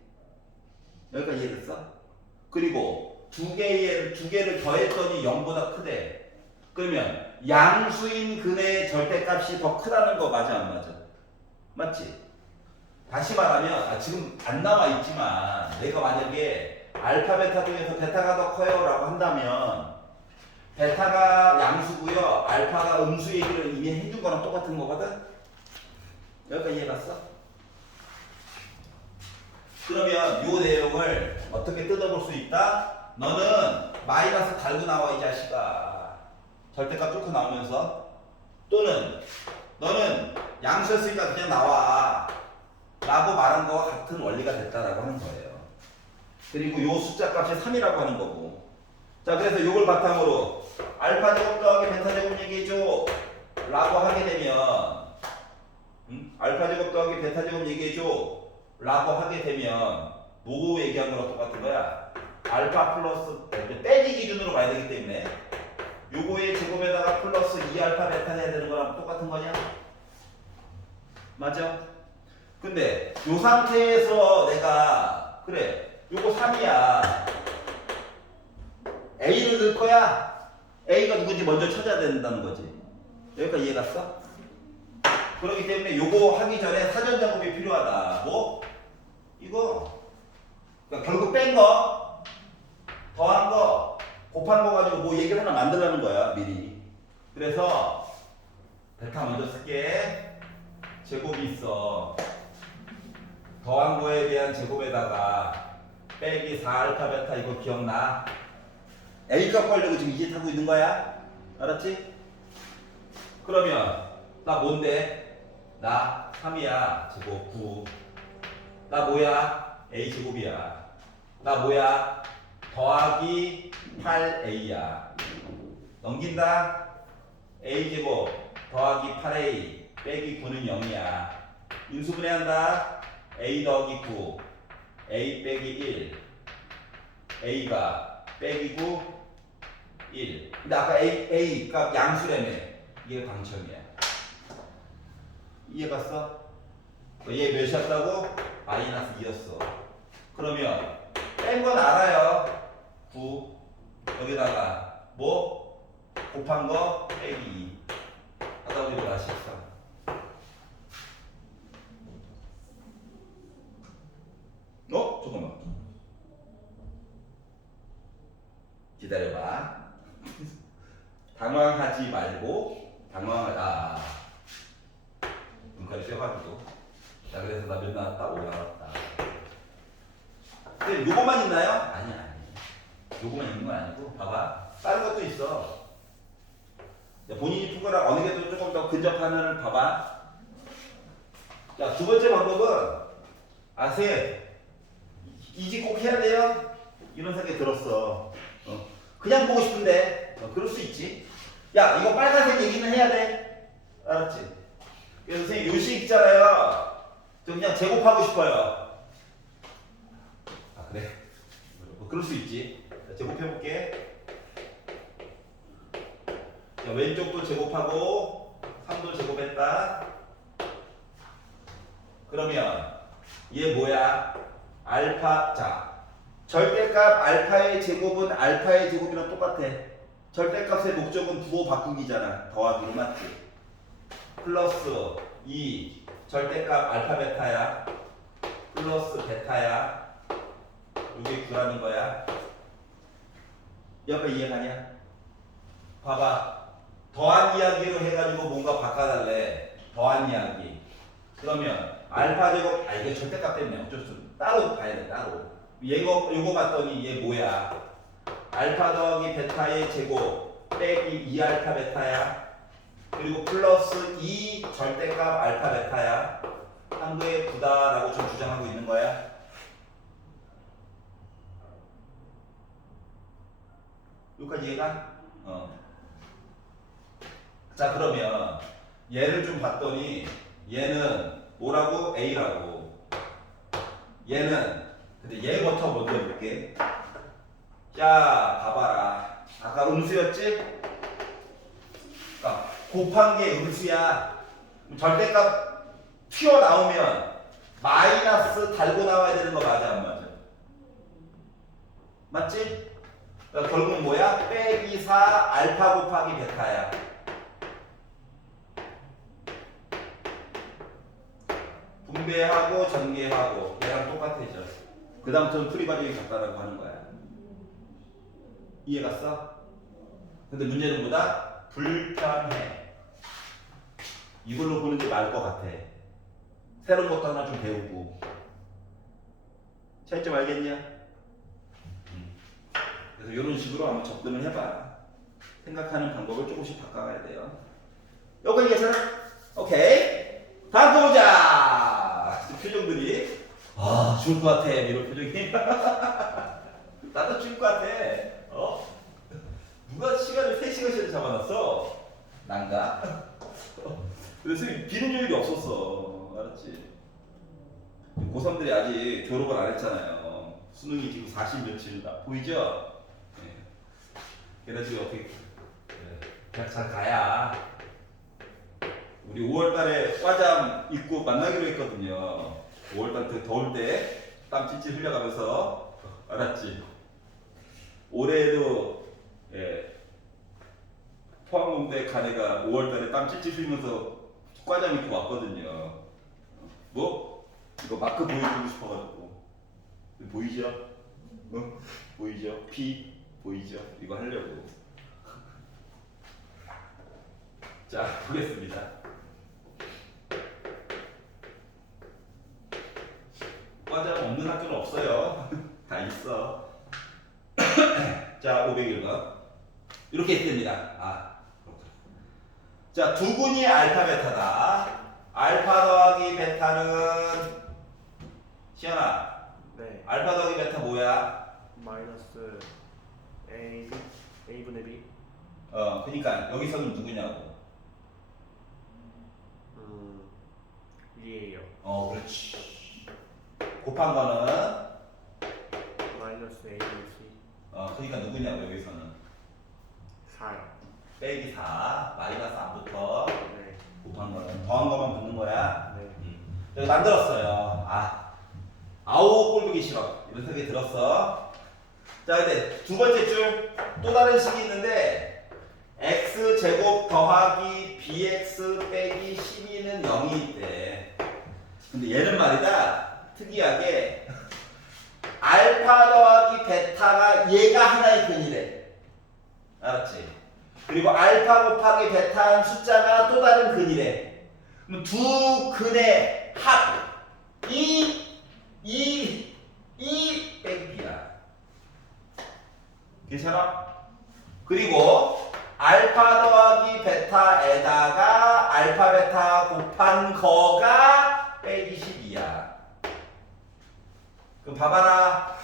여기까지 이해됐어? 그리고 두 개를 더했더니 0보다 크대. 그러면 양수인 근의 절대값이 더 크다는 거 맞아 안 맞아? 맞지? 다시 말하면 지금 안 나와 있지만 내가 만약에 알파 베타 중에서 베타가 더 커요 라고 한다면 베타가 양수고요 알파가 음수 얘기를 이미 해준 거랑 똑같은 거거든? 여기까지 이해갔어? 그러면 이 내용을 어떻게 뜯어볼 수 있다? 너는 마이너스 달고 나와 이 자식아. 절대값 뚫고 나오면서. 또는 너는 양수였으니까 그냥 나와 라고 말한 거와 같은 원리가 됐다라고 하는 거예요. 그리고 요 숫자 값이 3이라고 하는 거고. 자, 그래서 이걸 바탕으로 알파 제곱 더하기 베타 제곱 얘기해줘 라고 하게 되면 알파 제곱 더하기 베타 제곱 얘기해줘 라고 하게 되면 뭐 얘기한 거랑 똑같은 거야. 알파 플러스 빼기 기준으로 봐야 되기 때문에 요거의 제곱에다가 플러스 2알파 베타 해야 되는 거랑 똑같은 거냐? 맞아? 근데 요 상태에서 내가 그래 요거 3이야. A를 넣을 거야. A가 누군지 먼저 찾아야 된다는 거지. 여기까지 이해 갔어? 그렇기 때문에 요거 하기 전에 사전 작업이 필요하다. 뭐? 이거 그러니까 결국 뺀 거, 더한 거, 곱한 거 가지고 뭐 얘기를 하나 만들라는 거야 미리. 그래서 베타 먼저 쓸게. 제곱이 있어. 더한 거에 대한 제곱에다가 빼기 4알파 베타 이거 기억나? A 값 구하려고 지금 이제 타고 있는 거야? 알았지? 그러면 나 뭔데? 나 3이야. 제곱 9. 나 뭐야? A 제곱이야. 나 뭐야? 더하기 8A야. 넘긴다. A 제곱 더하기 8A 빼기 9는 0이야. 인수분해한다. A 더하기 9 A 빼기 1 A가 빼기 9 1. 근데 아까 A 값 양수라며. 이게 방정이야. 이해갔어? 얘 몇이었다고? 마이너스 2였어. 그러면 뺀 건 알아요. 9 여기다가 뭐? 곱한 거 빼기 2 하다 보니 다시 13. 잠깐만. 기다려봐. 당황하지 말고 당황하다. 눈깔이 떼가지고. 자 그래서 나 몇 나왔다? 5 나왔다. 근데 요거만 있나요? 아니야. 요거만 있는 건 아니고 봐봐. 다른 것도 있어. 본인이 푼 거랑 어느 게 더 조금 더 근접하는을 봐봐. 자, 두 번째 방법은 아세요? 이직 꼭 해야 돼요? 이런 생각이 들었어. 그냥 보고 싶은데 그럴 수 있지. 야, 이거 빨간색 얘기는 해야 돼. 알았지? 그래서 선생님 요식 있잖아요. 저 그냥 제곱하고 싶어요. 아 그래? 그럴 수 있지. 자, 제곱해볼게. 자, 왼쪽도 제곱하고 3도 제곱했다. 그러면 얘 뭐야? 알파. 자, 절대값 알파의 제곱은 알파의 제곱이랑 똑같아. 절대값의 목적은 부호 바꾸기잖아. 더하기로 맞지? 플러스 2 절대값 알파 베타야. 플러스 베타야. 이게 9라는 거야. 여기 이해가냐? 봐봐. 더한 이야기로 해가지고 뭔가 바꿔달래. 더한 이야기. 그러면 알파 제곱, 이게 절대값 때문에 어쩔 수 없어. 따로 봐야 돼, 따로. 요거 봤더니 얘 뭐야? 알파 더하기 베타의 제곱 빼기 2알파 베타야. 그리고 플러스 2 절대값 알파 베타야. 한도의 9다라고 좀 주장하고 있는 거야. 여기까지 이해가? 자 그러면 얘를 좀 봤더니 얘는 뭐라고? A라고. 얘는 근데 얘부터 먼저 볼게. 자 봐봐라. 아까 음수였지? 그러니까 곱한 게 음수야. 절대값 튀어나오면 마이너스 달고 나와야 되는 거 맞아 안 맞아? 맞지? 그러니까 결국 뭐야? 빼기 4 알파 곱하기 베타야. 분배하고 전개하고 얘랑 똑같아져. 그 다음부터는 풀이 과정이 같다라고 하는 거야. 이해 갔어? 근데 문제는 뭐다? 불편해. 이걸로 보는 게 나을 것 같아. 새로운 것도 하나 좀 배우고. 차이점 알겠냐? 그래서 이런 식으로 한번 접근을 해봐. 생각하는 방법을 조금씩 바꿔가야 돼요. 요거 이해했어? 오케이. 다음 거 보자. 표정들이 좋을 것 같아. 이런 표정이. 나도 좋을 것 같아. 누가 시간을 3시간씩 잡아놨어? 난가? 그래서 비는 요일이 없었어. 알았지? 고3들이 아직 졸업을 안 했잖아요. 수능이 지금 40 며칠 보이죠? 네. 그래서 어떻게 대학 잘 가야 우리 5월달에 과잠 입고 만나기로 했거든요. 5월달 그 더울 때 땀 찔찔 흘려가면서. 알았지? 올해에도 포항공대 가네가 5월달에 땀 찔찔 흘리면서 과잠 입고 왔거든요. 뭐? 이거 마크 보여주고 싶어가지고. 보이죠? 보이죠? P 보이죠? 이거 하려고. 자, 보겠습니다. 과잠 없는 학교는 없어요. 다 있어. 자, 501번. 이렇게 됩니다. 자, 두근이 알파 베타다. 알파 더하기 베타는 시연아. 네. 알파 더하기 베타 뭐야? 마이너스 A분의 B. 그러니까 여기서는 누구냐고. 2예요. 그렇지. 곱한 거는 마이너스 A분의 C. 그러니까 누구냐고 여기서는 4요. 빼기 4 마이너스 안 붙어. 네. 곱한 거는 더한 거만 붙는 거야. 네. 여기 만들었어요. 아우 꼴보기 싫어. 이런 생각이 들었어. 자, 근데 두 번째 줄 또 다른 식이 있는데 x 제곱 더하기 bx 빼기 12는 0이 있대. 근데 얘는 말이다. 특이하게 알파 더하기 베타가 얘가 하나의 근이래. 알았지? 그리고 알파 곱하기 베타한 숫자가 또 다른 근이래. 그럼 두 근의 합이 빼기 B야. 괜찮아? 그리고 알파 더하기 베타에다가 알파 베타 곱한 거가 빼기 12야. 그럼 봐봐라.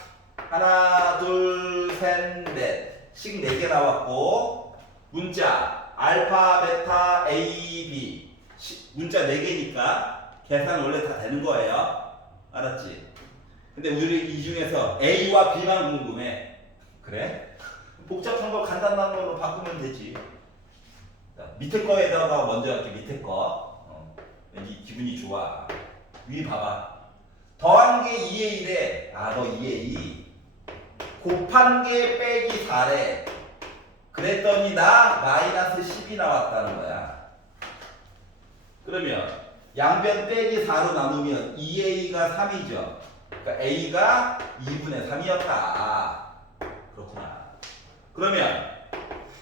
하나, 둘, 셋, 넷. 식 4개 나왔고, 문자 알파, 베타, A, B. 문자 4개니까 계산 원래 다 되는 거예요. 알았지? 근데 우리 이 중에서 A와 B만 궁금해. 그래? 복잡한 거 간단한 걸로 바꾸면 되지. 자, 밑에 거에다가 먼저 할게. 밑에 거. 왠지 기분이 좋아. 위 봐봐. 더한 게 2의 1에 너 2의 2 곱한 게 빼기 4래. 그랬더니 나 마이너스 10이 나왔다는 거야. 그러면 양변 빼기 4로 나누면 2a가 3이죠. 그러니까 a가 2분의 3이었다. 그렇구나. 그러면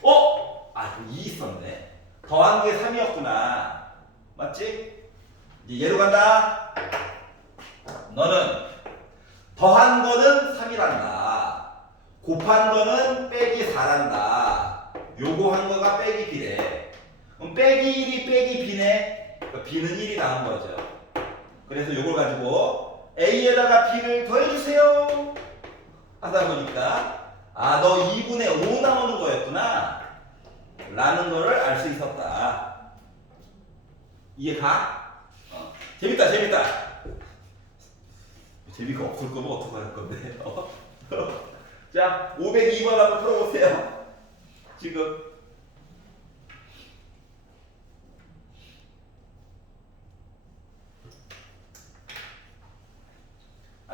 그럼 2 있었네. 더한 게 3이었구나. 맞지? 이제 얘로 간다. 너는 더한 거는 3이란다. 곱한 거는 빼기 4란다. 요거 한 거가 빼기 B래. 그럼 빼기 1이 빼기 B네. 그러니까 B는 1이 나온 거죠. 그래서 요걸 가지고 A에다가 B를 더해주세요 하다 보니까 너 2분의 5 나오는 거였구나 라는 거를 알 수 있었다. 이해가? 재밌다. 재미가 없을 거면 어떡할 건데? 자, 502번 한번 풀어보세요. 지금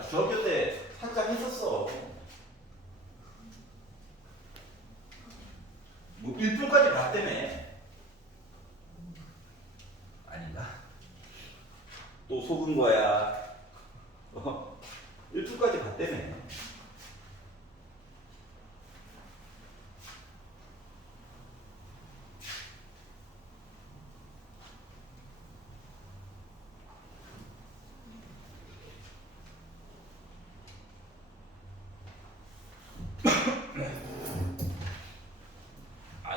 중학교 때 살짝 했었어. 뭐 1분까지 봤다며. 아닌가? 또 속은 거야. 1분까지 봤다며.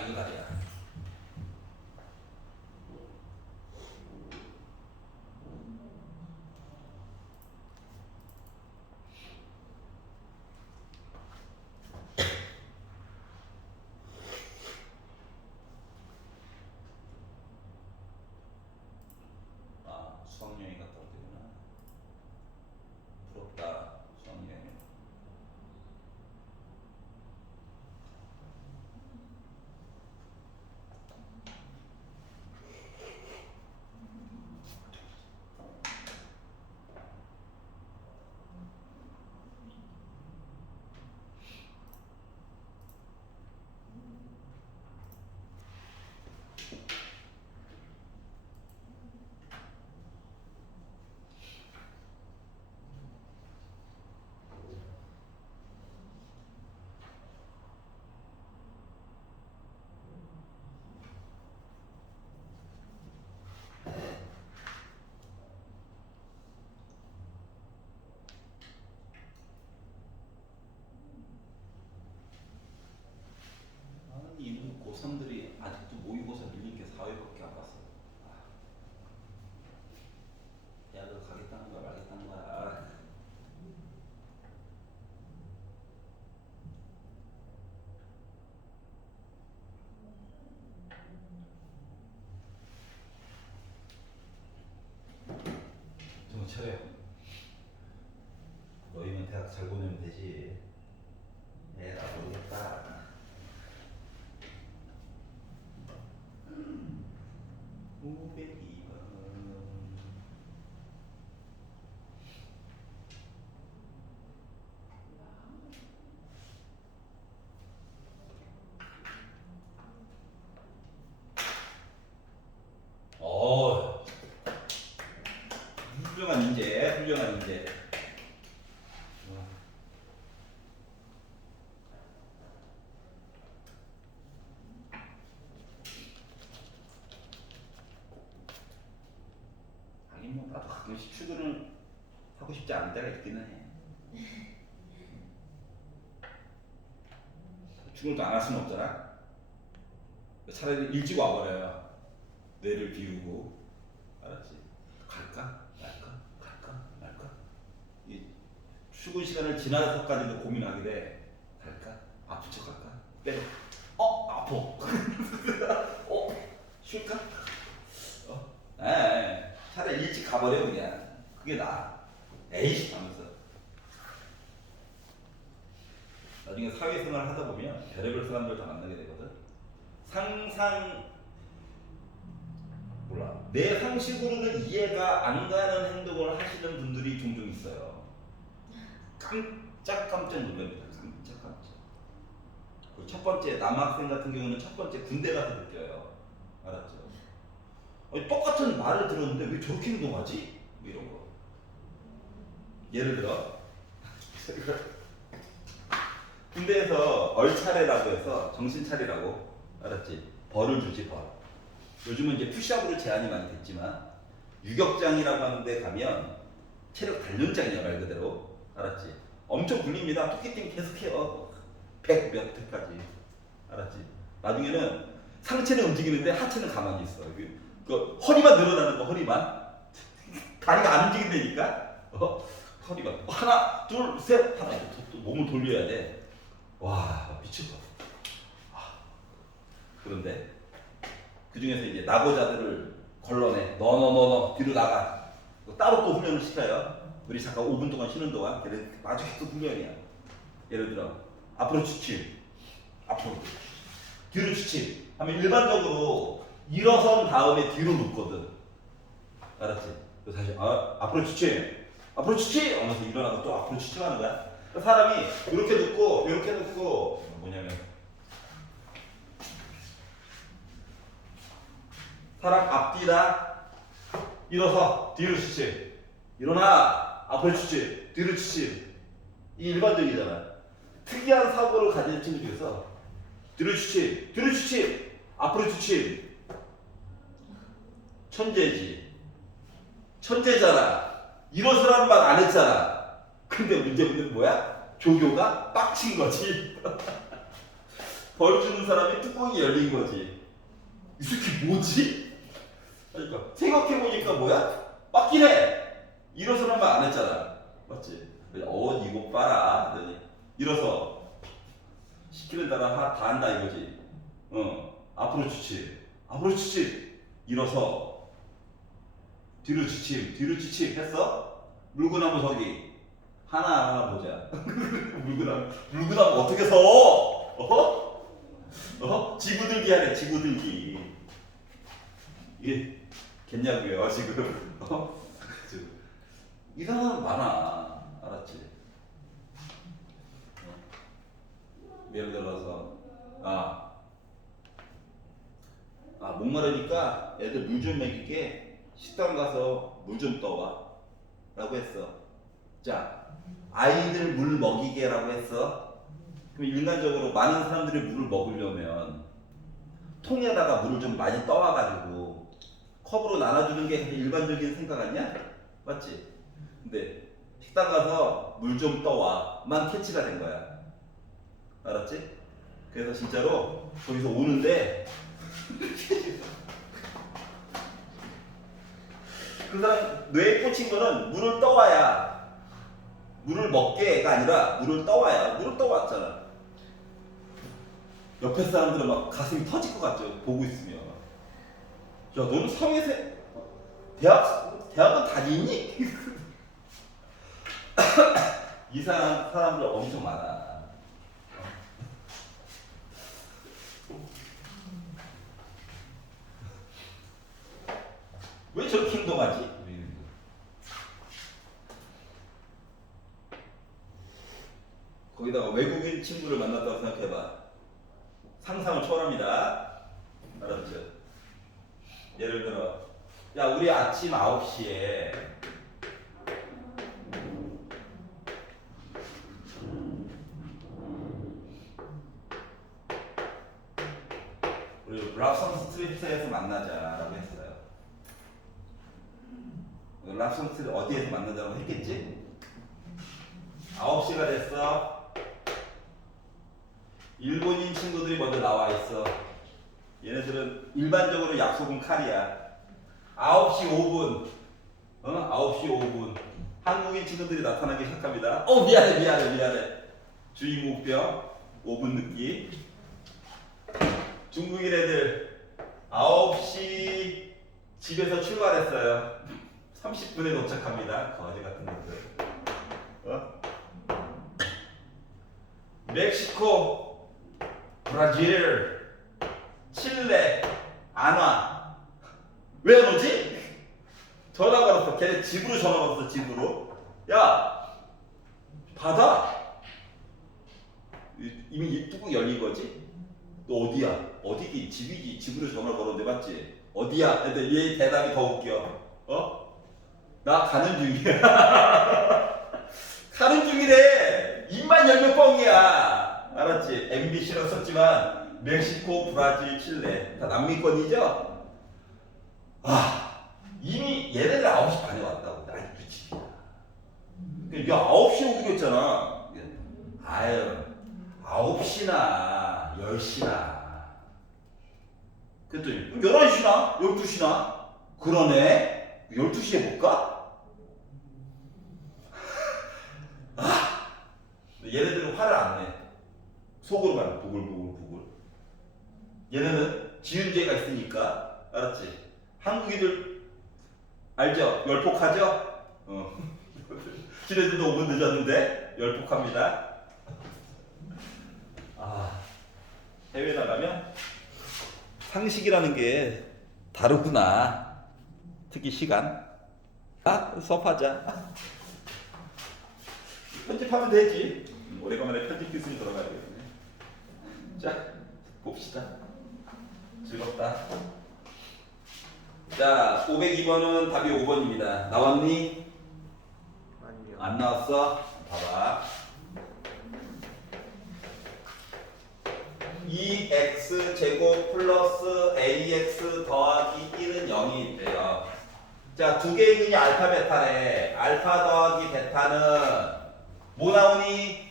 이거 말이야. 수학여행 갔다 왔구나. 부럽다. 수학여행. 이분 고3들이 아직도 모의고사 밀린 게 4회밖에 안 봤어. 대학을 가겠다는 거야 말겠다는 거야. 정신 차려. 너희는 대학 잘 보내면 되지. 나 모르겠다. 502번. 훌륭한 인재. 그렇게 출근을 하고 싶지 않은 때가 있기는 해. 출근도 안 할 수는 없잖아. 차라리 일찍 와버려요. 뇌를 비우고. 알았지? 갈까? 말까? 이 출근 시간을 지나서까지도 고민하게 돼. 갈까? 아픈 척 할까? 빼. 아파. 쉴까? 차라리 일찍 가버려 그냥. 그게 나아. 에이씨 하면서. 나중에 사회생활을 하다 보면 별의별 사람들 다 만나게 되거든. 내 상식으로는 이해가 안 가는 행동을 하시는 분들이 종종 있어요. 깜짝 놀랍니다. 깜짝. 그 첫 번째 남학생 같은 경우는 첫 번째 군대 가서 느껴요. 알았죠? 아니, 똑같은 말을 들었는데 왜 저렇게 행동하지? 뭐 이런 거. 예를 들어 군대에서 얼차례라고 해서 정신 차리라고, 알았지? 벌을 주지 벌. 요즘은 이제 푸시업으로 제한이 많이 됐지만 유격장이라고 하는 데 가면 체력 단련장이야 말 그대로. 알았지? 엄청 굴립니다. 토끼팀 계속해요. 100 몇 회까지. 알았지? 나중에는 상체는 움직이는데 하체는 가만히 있어. 그 허리만 늘어나는 거, 허리만. 다리가 안 움직인다니까. 허리만. 하나, 둘, 셋. 하나. 또 몸을 돌려야 돼. 와, 미쳤어. 그런데 그 중에서 이제 나고자들을 걸러내. 너 뒤로 나가. 따로 또 훈련을 시켜요. 우리 잠깐 5분 동안 쉬는 동안. 아주 계속 훈련이야. 예를 들어 앞으로 추침, 앞으로 뒤로 추침 하면 일반적으로 일어선 다음에 뒤로 눕거든. 알았지? 그래서 다시 앞으로 추침 하면서 일어나서 또 앞으로 추침하는 거야. 사람이 이렇게 눕고 뭐냐면 사람 앞뒤다 일어서 뒤로 추침, 일어나 앞으로 추침, 뒤로 추침. 이 일반적이잖아. 특이한 사고를 가진 친구 중에서 뒤로 추침, 앞으로 추침. 천재잖아. 일어서라는 말 안 했잖아. 근데 문제는 뭐야? 조교가 빡친 거지. 벌 주는 사람이 뚜껑이 열린 거지. 이 새끼 뭐지? 그러니까 생각해보니까 뭐야? 빡긴 해. 일어서라는 말 안 했잖아. 맞지? 이거 봐라. 일어서 시키는 대로 다 한다 이거지. 앞으로 추침, 일어서 뒤로 추침 했어? 물구나무 서기 하나 보자. 물구나무 어떻게 서? 지구들기 하래. 지구들기. 이게 겠냐고요 지금. 이상한 거 많아. 알았지? 예를 들어서 목마르니까 애들 물 좀 먹이게 식당 가서 물 좀 떠와 라고 했어. 자, 아이들 물 먹이게 라고 했어. 그럼 인간적으로 많은 사람들이 물을 먹으려면 통에다가 물을 좀 많이 떠와가지고 컵으로 나눠주는 게 일반적인 생각 아니야? 맞지? 근데 식당 가서 물 좀 떠와만 캐치가 된 거야. 알았지? 그래서 진짜로 거기서 오는데 그 사람 뇌에 꽂힌 거는 물을 떠와야, 물을 먹게가 아니라 물을 떠와야. 물을 떠왔잖아. 옆에 사람들은 막 가슴이 터질 것 같죠 보고 있으면. 야, 너는 사회세 대학은 다니니? 이상한 사람들 엄청 많아. 왜 저렇게 행동하지? 거기다가 외국인 친구를 만났다고 생각해봐. 상상을 초월합니다. 알았죠? 예를 들어, 야, 우리 아침 9시에 우리 락성 스트리트에서 만나자라고 했어요. 랍스터를 어디에서 만든다고 했겠지? 9시가 됐어. 일본인 친구들이 먼저 나와 있어. 얘네들은 일반적으로 약속은 칼이야. 9시 5분. 9시 5분. 한국인 친구들이 나타나기 시작합니다. 미안해. 주의무병 5분 늦기. 중국인 애들 9시 집에서 출발했어요. 30분에 도착합니다. 거지 같은 것들. 멕시코, 브라질, 칠레 안 와. 왜 안 오지? 전화 걸었어. 걔네 집으로 전화 걸었어. 집으로. 야, 받아. 이미 뚜껑 열린 거지? 너 어디야? 어디지? 집이지. 집으로 전화 걸었는데 맞지? 어디야? 근데 얘 대답이 더 웃겨. 나 가는 중이야. 가는 중이래. 입만 열면 뻥이야. 알았지? MBC라고 썼지만 멕시코, 브라질, 칠레 다 남미권이죠? 이미 얘네들 9시 반에 왔다고. 나 미치겠다. 야 9시에 오기로 했잖아. 아유 9시나 10시나 그랬더니 11시나 12시나 그러네. 12시에 못 가? 얘네들은 화를 안 내. 속으로 말해. 부글부글. 얘네는 지은죄가 있으니까. 알았지? 한국인들 알죠? 열폭하죠? 지네들도 5분 늦었는데 열폭합니다. 해외 나가면 상식이라는 게 다르구나. 특히 시간. 수업하자. 편집하면 되지. 오래간만에 편집 기술이 돌아가야 되겠네. 자, 봅시다. 즐겁다. 자, 502번은 답이 5번입니다. 나왔니? 아니요. 안 나왔어? 봐봐. 2x 제곱 플러스 ax 더하기 1은 0이 있대요. 자, 두 개의 근이 알파 베타래. 알파 더하기 베타는 뭐 나오니?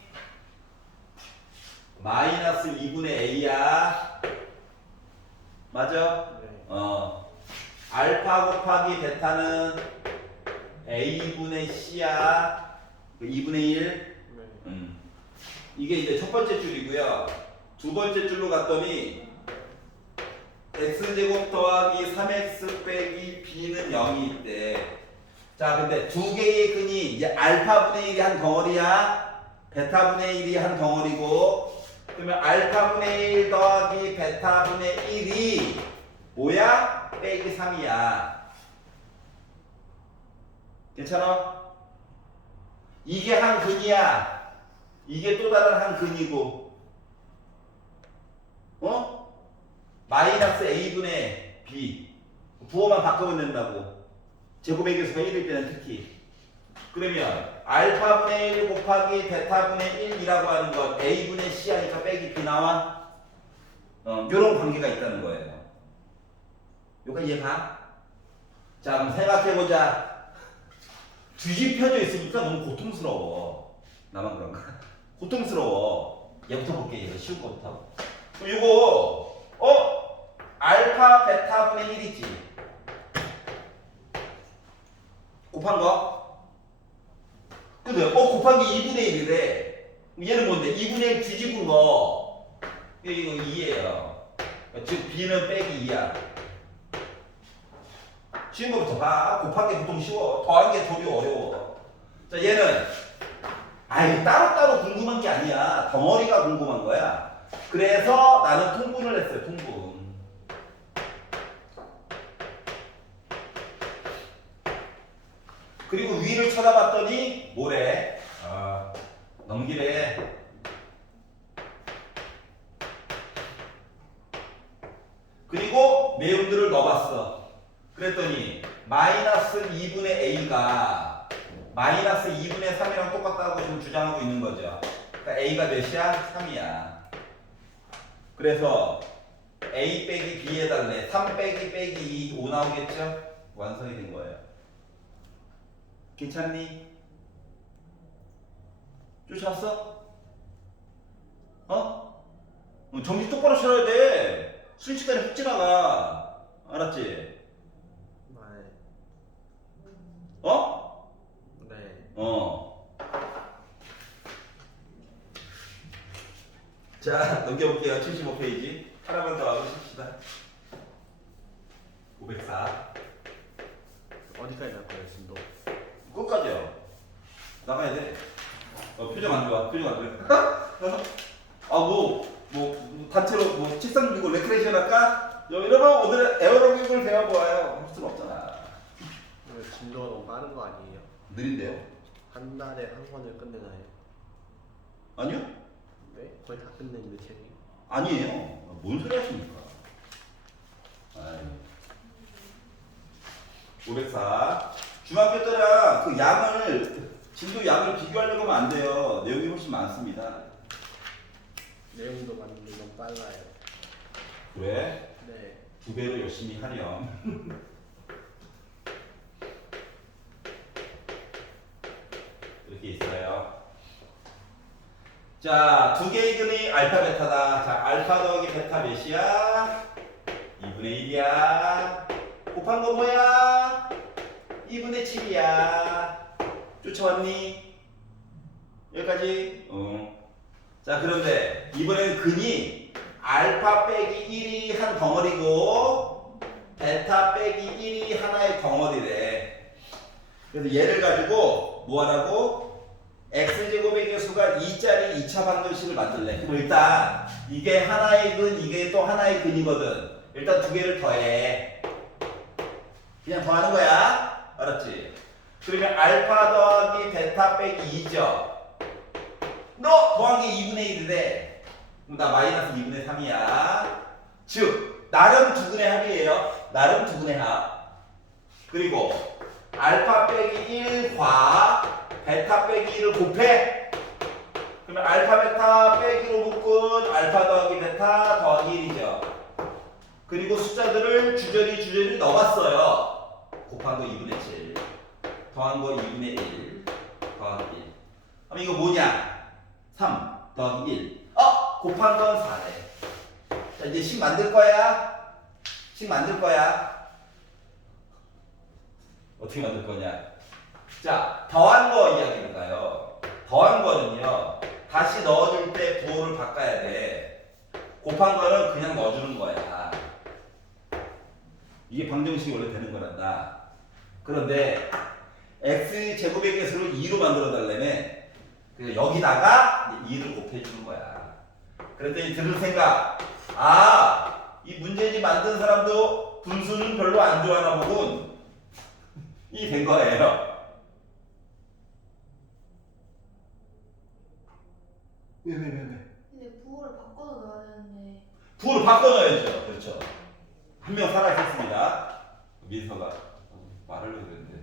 마이너스 2분의 a야. 맞아? 네. 알파 곱하기 베타는 a분의 c야. 2분의 1. 네. 이게 이제 첫 번째 줄이고요. 두 번째 줄로 갔더니 x제곱 더하기 3x 빼기 b는 0이 있대. 자, 근데 두 개의 근이 이제 알파분의 1이 한 덩어리야. 베타분의 1이 한 덩어리고, 그러면 알파분의 1 더하기 베타분의 1이 뭐야? 빼기 3이야. 괜찮아? 이게 한 근이야. 이게 또 다른 한 근이고. 마이너스 a분의 b. 부호만 바꾸면 된다고. 제곱의 교수가 1일 때는 특히. 그러면 알파분의 1 곱하기 베타분의 1이라고 하는 건 a분의 c 하니까 빼기 b 나와? 요런 관계가 있다는 거예요. 요까 이해가? 자, 그럼 생각해보자. 뒤집혀져 있으니까 너무 고통스러워. 나만 그런가? 고통스러워. 얘부터 볼게. 이거 쉬운 거부터. 그럼 이거 알파 베타분의 1이지. 곱한 거? 근데 곱한 게 2분의 1이래. 얘는 뭔데? 2분의 1 뒤집은 거. 이거 2예요. 즉 b는 빼기 2야. 쉬운 거부터 봐. 곱한 게 보통 쉬워. 더한 게 되게 어려워. 자, 얘는 따로따로 궁금한 게 아니야. 덩어리가 궁금한 거야. 그래서 나는 통분을 했어요. 통분. 그리고 위를 쳐다봤더니 뭐래? 넘기래. 그리고 내용들을 넣어봤어. 그랬더니 마이너스 2분의 a가 마이너스 2분의 3이랑 똑같다고 지금 주장하고 있는 거죠. 그러니까 a가 몇이야? 3이야. 그래서 a 빼기 b 해달래. 3 빼기 2, 5 나오겠죠? 완성이 된 거예요. 괜찮니? 쫓아왔어? 어? 정신 똑바로 차려야 돼. 순식간에 훅 지나가. 알았지? 네. 어? 네. 자, 넘겨볼게요. 75페이지. 하나만 더 하고 쉽시다. 504. 어디까지 갈 거예요, 진도? 끝까지요. 나가야 돼. 표정 안 좋아. 표정 안 좋아. 단체로 책상 들고 레크레이션 할까? 여러분, 오늘 에어로빅을 배워보아요. 할 수는 없잖아. 이거 진도가 너무 빠른 거 아니에요? 느린데요? 한 달에 한 권을 끝내나요? 아니요? 네? 거의 다 끝냈는데 책이. 아니에요. 뭔 소리 하십니까? 아유. 504. 중학교 때랑 그 진도 양을 비교하려고 하면 안 돼요. 내용이 훨씬 많습니다. 내용도 많은데 너무 빨라요. 그래? 네. 2배로 열심히 하렴. 이렇게 있어요. 자, 두 개의 근이 알파 베타다. 자, 알파 더하기 베타 몇이야? 2분의 1이야. 곱한 거 뭐야? 2분의 7이야. 쫓아왔니? 여기까지? 자, 그런데 이번에는 근이 알파 빼기 1이 한 덩어리고 베타 빼기 1이 하나의 덩어리래. 그래서 얘를 가지고 뭐 하라고? x제곱의 개수가 2짜리 2차 방정식을 만들래. 그럼 일단 이게 하나의 근, 이게 또 하나의 근이거든. 일단 두 개를 더해. 그냥 더하는 거야. 알았지? 그러면 알파 더하기 베타 빼기 2죠. 너 더한 게 2분의 1이래. 그럼 나 마이너스 2분의 3이야. 즉 나름 두근의 합이에요. 나름 두근의 합. 그리고 알파 빼기 1과 베타 빼기 1을 곱해. 그러면 알파 베타 빼기로 묶은 알파 더하기 베타 더하기 1이죠. 그리고 숫자들을 주저리 넣어봤어요. 곱한 거 2분의 7 더한 거 2분의 1 더하기 1. 그럼 이거 뭐냐? 3 더하기 1. 곱한 건 4래. 자, 이제 식 만들 거야. 식 만들 거야. 어떻게 만들 거냐? 자, 더한 거 이야기인가요? 더한 거는요, 다시 넣어줄 때 부호를 바꿔야 돼. 곱한 거는 그냥 넣어주는 거야. 이게 방정식이 원래 되는 거란다. 그런데 x 제곱의 개수를 2로 만들어 달라며 여기다가 2를 곱해주는 거야. 그랬더니 들을 생각, 이 문제집 만든 사람도 분수는 별로 안 좋아하나 보군. 이 된 거예요. 왜? 근데 부호를 바꿔서 넣어야 되는데. 부호를 바꿔 넣어야죠. 그렇죠. 한 명 살아있었습니다. 민서가 말하려고 그랬는데.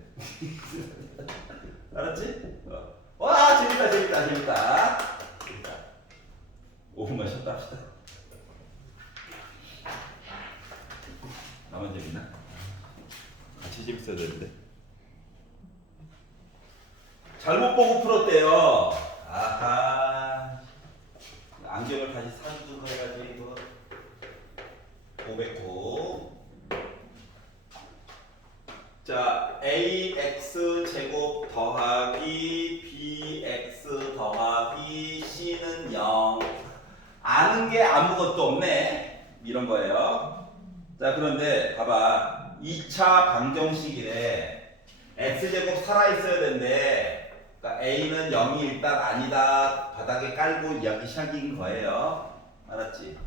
알았지? 와, 재밌다. 5분만 쉬었다 합시다. 나만 재밌나? 같이 재밌어야 되는데. 잘못 보고 풀었대요. 아하. 안경을 다시 사주고 해가지고 이거 509. 자, ax 제곱 더하기 bx 더하기 c는 0. 아는 게 아무것도 없네. 이런 거예요. 자, 그런데 봐봐. 2차 방정식이래. x제곱 살아있어야 되는데, 그러니까 a는 0이 일단 아니다. 바닥에 깔고 이야기 시작인 거예요. 알았지?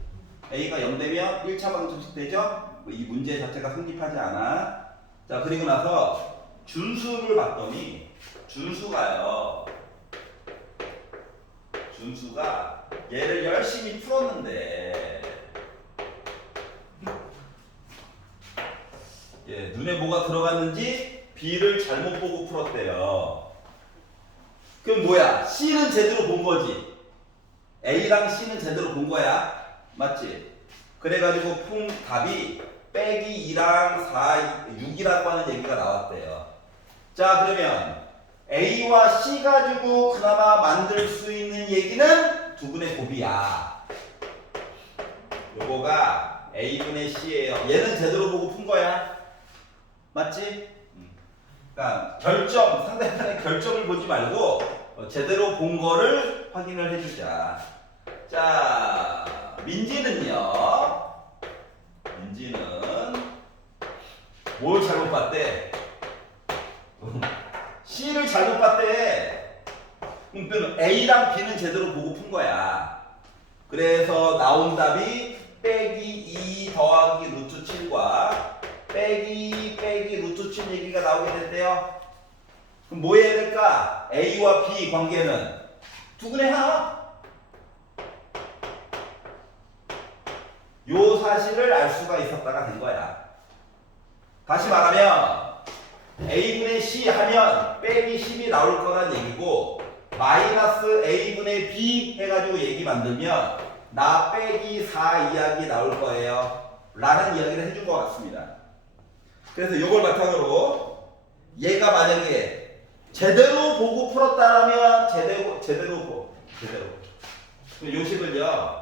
a가 0 되면 1차 방정식 되죠? 이 문제 자체가 성립하지 않아. 자, 그리고 나서 준수를 봤더니 준수가 얘를 열심히 풀었는데 눈에 뭐가 들어갔는지 B를 잘못 보고 풀었대요. 그럼 뭐야? C는 제대로 본 거지. A랑 C는 제대로 본 거야. 맞지? 그래가지고 답이 빼기 2랑 4, 6이라고 하는 얘기가 나왔대요. 자, 그러면 A와 C 가지고 그나마 만들 수 있는 얘기는 두분의 곱이야. 요거가 A분의 C예요. 얘는 제대로 보고 푼 거야. 맞지? 그러니까 상대편의 결점을 보지 말고 제대로 본 거를 확인을 해주자. 자, 민지는 뭘 잘못 봤대? C를 잘못 봤대. 그럼 A랑 B는 제대로 보고 푼 거야. 그래서 나온 답이 빼기 2 더하기 루트 7과 빼기 루트 7 얘기가 나오게 됐대요. 그럼 뭐 해야 될까? A와 B 관계는 두근의 하나. 요 사실을 알 수가 있었다가 된 거야. 다시 말하면 A분의 C 하면 빼기 10이 나올 거란 얘기고 마이너스 A분의 B 해가지고 얘기 만들면 나 빼기 4 이야기 나올 거예요. 라는 이야기를 해준 것 같습니다. 그래서 요걸 바탕으로 얘가 만약에 제대로 보고 풀었다면 제대로 요 식을요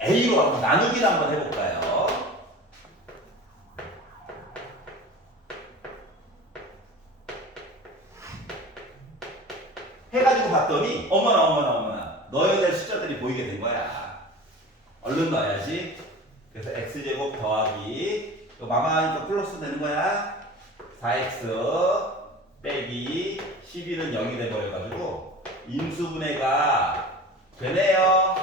A로 한번 나누기를 한번 해볼까요? 해가지고 봤더니 어머나 넣어야 될 숫자들이 보이게 된 거야. 얼른 넣어야지. 그래서 x제곱 더하기 마마하니까 플러스 되는 거야. 4x 빼기 12는 0이 돼버려가지고 인수분해가 되네요.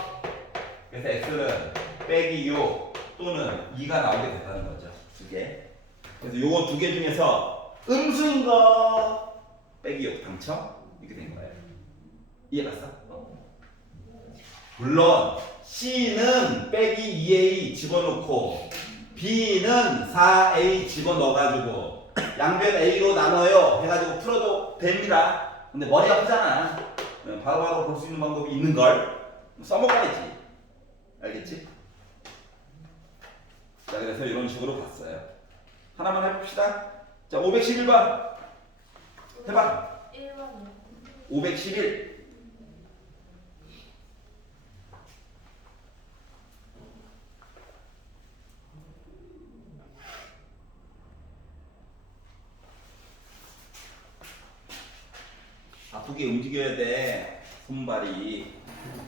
그래서 x는 빼기 6 또는 2가 나오게 됐다는 거죠. 두 개. 그래서 요거 두 개 중에서 음수인 거 빼기 6 당첨 이렇게 된 거예요. 이해갔어? 물론 C는 빼기 2A 집어넣고 B는 4A 집어넣어가지고 양변 A로 나눠요 해가지고 풀어도 됩니다. 근데 머리 아프잖아. 바로바로 볼 수 있는 방법이 있는걸 써먹어야지. 알겠지? 자, 그래서 이런 식으로 봤어요. 하나만 해봅시다. 자, 511번 해봐. 1번이요. 511. 아프게 움직여야 돼. 손발이,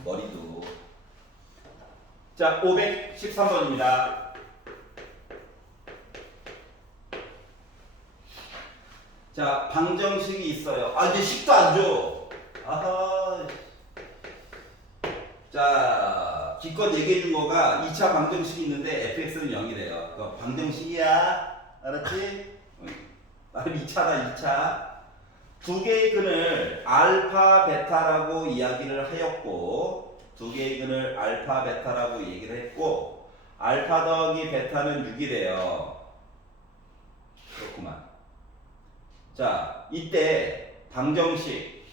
머리도. 자, 513번입니다. 자, 방정식이 있어요. 이제 식도 안 줘. 아하. 자, 기껏 얘기해 준 거가 2차 방정식이 있는데 fx는 0이래요. 그거 방정식이야. 알았지? 나름 2차다, 2차. 두 개의 근을 알파, 베타라고 이야기를 하였고, 두 개의 근을 알파, 베타라고 얘기를 했고, 알파 더하기 베타는 6이래요. 그렇구만. 자, 이때 방정식.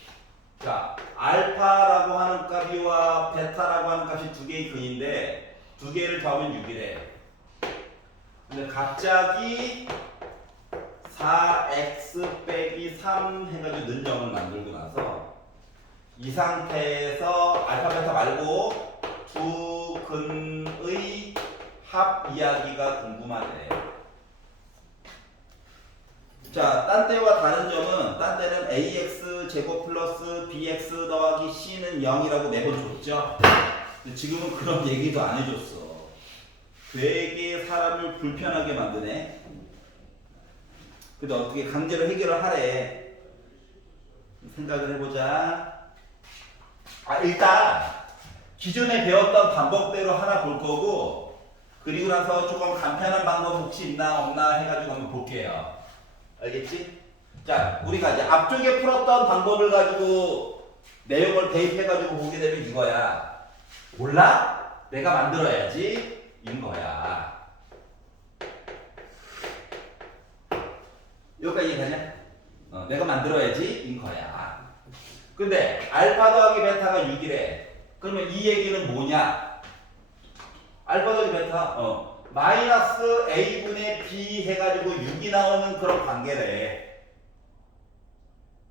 자, 알파라고 하는 값이와 베타라고 하는 값이 두 개의 근인데, 두 개를 더하면 6이래. 근데 갑자기 4x 빼기 3 해가지고 는 0을 만들고 나서 이 상태에서 알파 베타 말고 두 근의 합 이야기가 궁금하네. 자, 딴 때와 다른 점은 딴 때는 ax 제곱 플러스 bx 더하기 c는 0이라고 매번 줬죠. 근데 지금은 그런 얘기도 안 해줬어. 되게 사람을 불편하게 만드네. 근데 어떻게 강제로 해결을 하래. 생각을 해보자. 일단 기존에 배웠던 방법대로 하나 볼 거고, 그리고 나서 조금 간편한 방법 혹시 있나 없나 해가지고 한번 볼게요. 알겠지? 자, 우리가 이제 앞쪽에 풀었던 방법을 가지고 내용을 대입해가지고 보게 되면 이거야. 몰라? 내가 만들어야지. 인 거야. 여기까지 이해가냐? 내가 만들어야지 인 거야. 근데 알파 더하기 베타가 6이래. 그러면 이 얘기는 뭐냐? 알파 더하기 베타 마이너스 a분의 b 해가지고 6이 나오는 그런 관계래.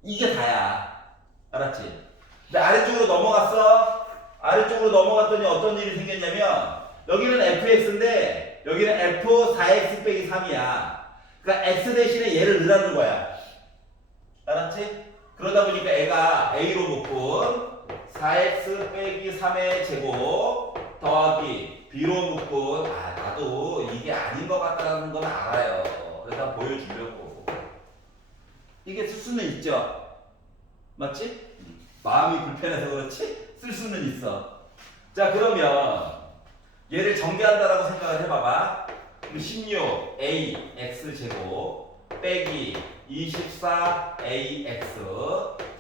이게 다야. 알았지? 근데 아래쪽으로 넘어갔어. 아래쪽으로 넘어갔더니 어떤 일이 생겼냐면 여기는 fx인데 여기는 f 4x 빼기 3이야. 그러니까 x 대신에 얘를 넣으라는 거야. 알았지? 그러다 보니까 애가 a로 묶은 4x 빼기 3의 제곱 더하기 b로 묶은 나도 이게 아닌 것 같다는 건 알아요. 그래서 보여주려고. 이게 쓸 수는 있죠. 맞지? 마음이 불편해서 그렇지? 쓸 수는 있어. 자 그러면 얘를 전개한다라고 생각을 해봐봐. 16 ax 제곱 빼기 24ax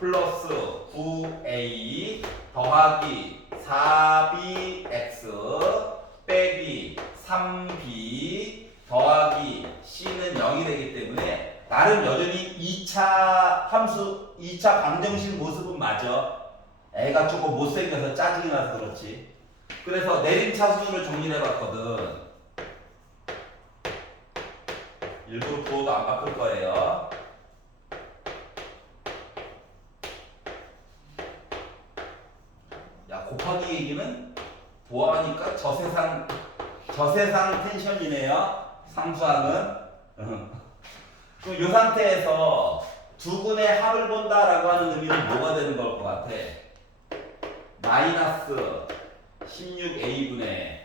플러스 9a 더하기 4bx 빼기 3b 더하기 c는 0이 되기 때문에 나름 여전히 2차 함수, 2차 방정식 모습은 맞아. 애가 조금 못생겨서 짜증이 나서 그렇지. 그래서 내림차순으로 정리를 해봤거든. 일부러 부호도 안 바꿀 거예요. 야, 곱하기 얘기는 보아하니까 저세상 텐션이네요. 상수항은. 그럼 이 상태에서 두 분의 합을 본다라고 하는 의미는 뭐가 되는 걸 것 같아? 마이너스 16a분의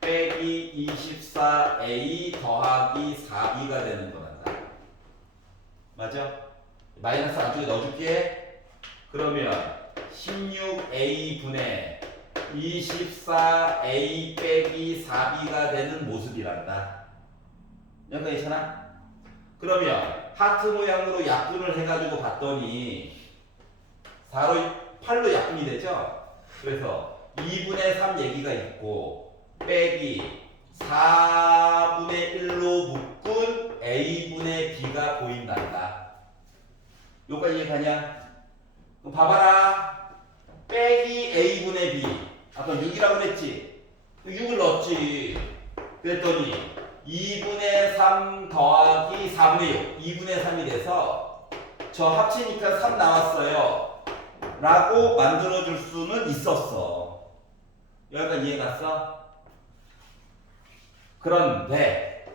빼기 24a 더하기 4b가 되는 거란다. 맞아? 마이너스 안쪽에 넣어줄게. 그러면 16a분의 24a 빼기 4b가 되는 모습이란다. 여기까지 괜찮아? 그러면 하트 모양으로 약분을 해가지고 봤더니 4로 8로 약분이 되죠? 그래서 2분의 3 얘기가 있고 빼기 4분의 1로 묶은 a분의 b가 보인단다. 여기까지 이해가냐? 그럼 봐봐라. 빼기 a분의 b 아까 6이라고 그랬지? 6을 넣었지. 그랬더니 2분의 3 더하기 4분의 6 2분의 3이 돼서 저 합치니까 3 나왔어요 라고 만들어줄 수는 있었어. 여기까지 이해 갔어? 그런데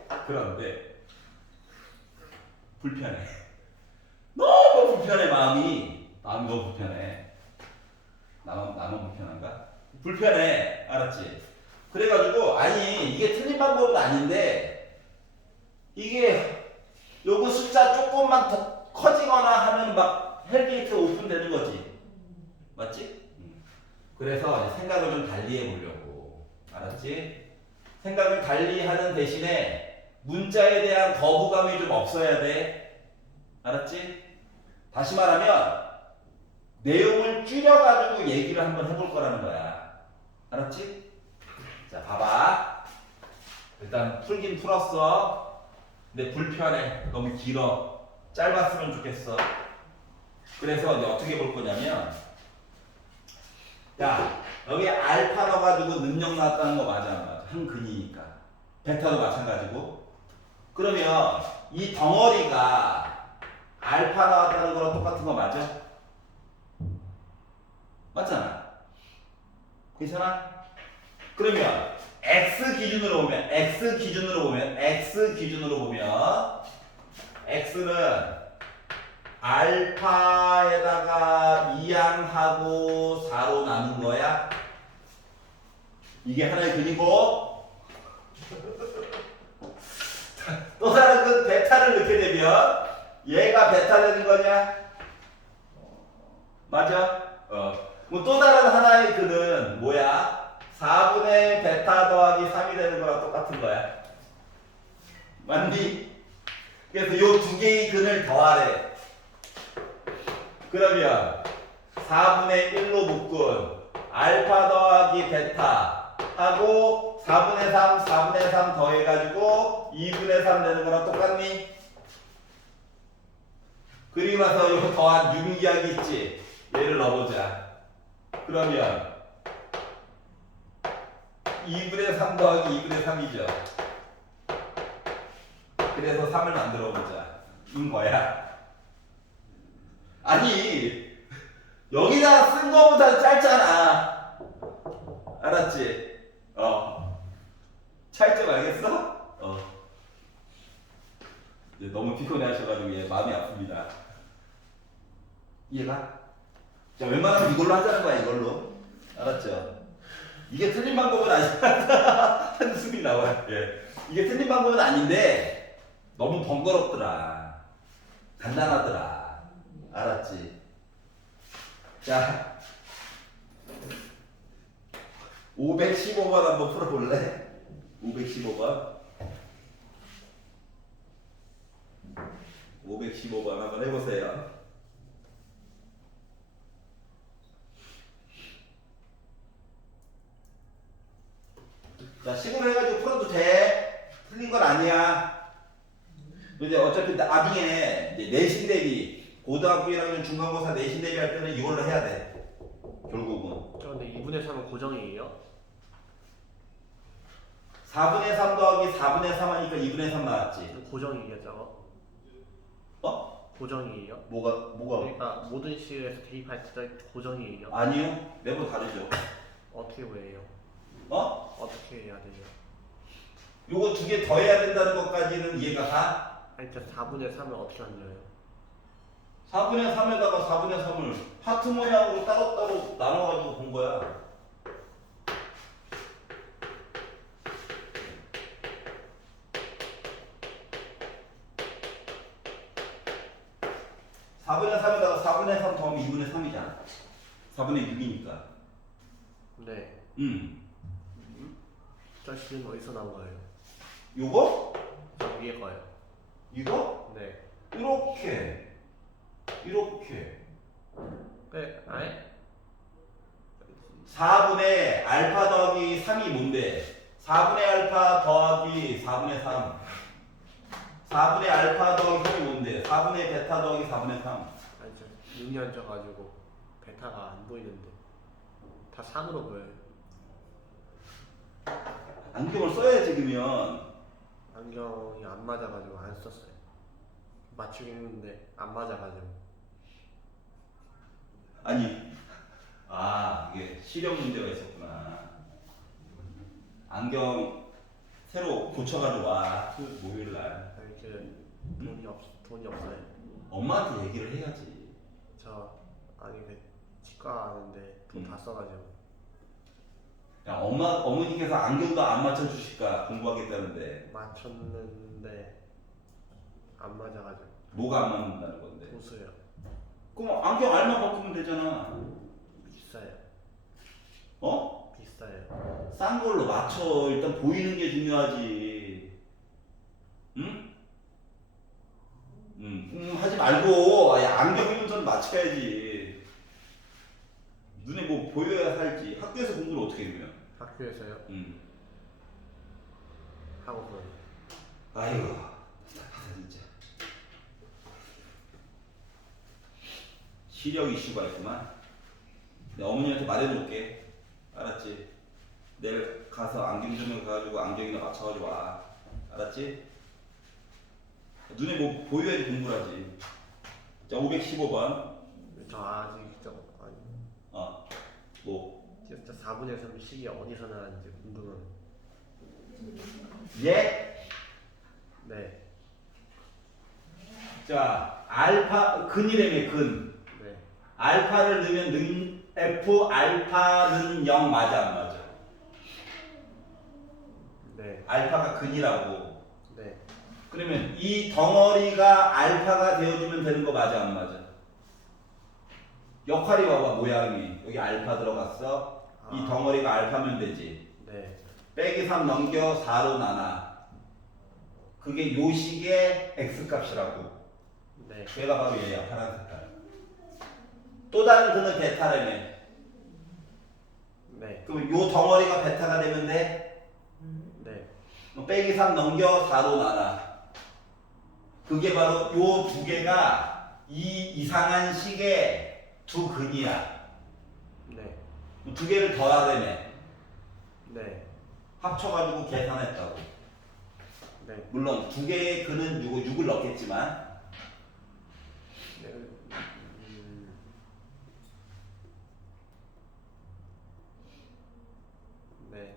불편해. 너무 불편해. 마음이 너무 불편해. 나만 불편한가? 불편해. 알았지? 그래가지고 아니 이게 틀린 방법은 아닌데 이게 요거 숫자 조금만 더 커지거나 하면 막 헬게이트 오픈되는 거지. 맞지? 그래서 생각을 좀 달리 해보려고. 알았지? 생각을 달리 하는 대신에 문자에 대한 거부감이 좀 없어야 돼. 알았지? 다시 말하면 내용을 줄여가지고 얘기를 한번 해볼 거라는 거야. 알았지? 자, 봐봐. 일단 풀긴 풀었어. 근데 불편해. 너무 길어. 짧았으면 좋겠어. 그래서 이제 어떻게 볼 거냐면, 야, 여기 알파 넣어가지고 능력 나왔다는 거 맞아, 안 맞아? 한 근이니까. 베타도 마찬가지고. 그러면 이 덩어리가 알파 나왔다는 거랑 똑같은 거 맞아? 맞잖아. 괜찮아? 그러면 x 기준으로 보면 x는 알파에다가 2항하고 4로 나눈 거야. 이게 하나의 근이고 또 다른 그 베타를 넣게 되면 얘가 베타 되는 거냐? 맞아? 그럼 또 다른 하나의 근은 뭐야? 4분의 베타 더하기 3이 되는 거랑 똑같은 거야. 맞니? 그래서 요 두 개의 근을 더하래. 그러면 4분의 1로 묶은 알파 더하기 베타 하고 4분의 3 더해가지고 2분의 3 되는 거랑 똑같니? 그리고 나서 요 더한 유기하기 있지? 얘를 넣어보자. 그러면 2분의 3 더하기 2분의 3이죠. 그래서 3을 만들어 보자. 인 거야. 아니, 여기다 쓴 거보다 짧잖아. 알았지? 차이점 알겠어? 이제 너무 피곤해 하셔가지고 얘 마음이 아픕니다. 이해가? 자, 웬만하면 이걸로 하자는 거야, 이걸로. 알았죠? 이게 틀린 방법은 아니야. 한숨이 나와요. 예. 이게 틀린 방법은 아닌데, 너무 번거롭더라. 간단하더라. 알았지? 자, 515번 한번 풀어볼래? 515번. 515번 한번 해보세요. 자, 식으로 해가지고 풀어도 돼. 틀린 건 아니야. 이제 어차피 나중에 이제 내신 대비, 고등학교 1학년 중간고사 내신 대비 할 때는 이걸로 해야 돼. 결국은. 저 근데 2분의 3은 고정이에요? 4분의 3 더하기 4분의 3 하니까 2분의 3 나왔지. 고정이에요 저거? 고정이에요? 뭐가? 그러니까 모든 시에서 대입할 때 고정이에요? 아니요. 매번 다르죠. 어떻게 해요? 어떻게 해야 돼요? 요거 두 개 더 해야 된다는 것까지는 이해가 가? 아니 진짜 4분의 3을 어떻게 만들어요? 4분의 3에다가 4분의 3을 하트 모양으로 따로따로 나눠가지고 본 거야. (4분의 3에다가 4분의 3 더하면 2분의 3이잖아. 4분의 6이니까. 네. 저 시는 어디서 나온 거예요? 요거? 저 위에 거요. 이거? 네. 이렇게. 네. 아예? 4분의 알파 더하기 3이 뭔데? 4분의 알파 더하기 4분의 3. 4분의 알파 더하기 3이 뭔데? 4분의 베타 더하기 4분의 3. 아니 저 6년 져가지고 베타가 안 보이는데 다 3으로 보여요. 안경을 써야지 그러면. 안경이 안 맞아가지고 안 썼어요. 맞추긴 했는데 안 맞아가지고. 아니, 이게 시력 문제가 있었구나. 안경 새로 고쳐가지고 와. 그 목요일날. 아니 돈이 없어요. 엄마한테 얘기를 해야지. 저 아니 그 치과 가는데 돈 다 써가지고. 야, 어머니께서 안경도 안 맞춰주실까 공부하겠다는데. 맞췄는데 안 맞아가지고. 뭐가 안 맞는다는 건데? 보수요. 그럼 안경 알만 바꾸면 되잖아. 비싸요. 비싸요. 싼 걸로 맞춰. 일단 보이는 게 중요하지. 응? 하지 말고 안경 운전 맞춰야지. 눈에 뭐 보여야 살지. 학교에서 공부를 어떻게 해 그러면? 학교에서요? 하고서. 아이고 답답하다 진짜. 시력 이슈가 있구만. 내가 어머니한테 말해놓을게. 알았지? 내일 가서 안경점에 가가지고 안경이나 맞춰가지고 와. 알았지? 눈에 뭐 보여야지 공부를 하지. 자, 515번. 저 아직 진짜 아니 뭐? 진짜 4분의 3 식이 어디서 나왔는지 궁금한. 예? 네. 자, 알파, 근이라며, 근. 네. 알파를 넣으면 F, 알파는 0 맞아, 안 맞아? 네. 알파가 근이라고. 네. 그러면 이 덩어리가 알파가 되어주면 되는 거 맞아, 안 맞아? 역할이 봐봐, 모양이. 여기 알파 들어갔어. 이 덩어리가 알파면 되지. 네. 빼기 3 넘겨 4로 나눠. 그게 요 식의 x값이라고. 네. 걔가 바로 얘야, 파란 색깔. 또 다른 근은 베타라며. 네. 그럼 요 덩어리가 베타가 되면 돼? 네. 빼기 3 넘겨 4로 나눠. 그게 바로 요 두 개가 이 이상한 식의 두 근이야. 네. 두 개를 더하라며. 네. 합쳐가지고 계산했다고. 네. 물론 두 개의 근은 6을 넣겠지만 네. 네.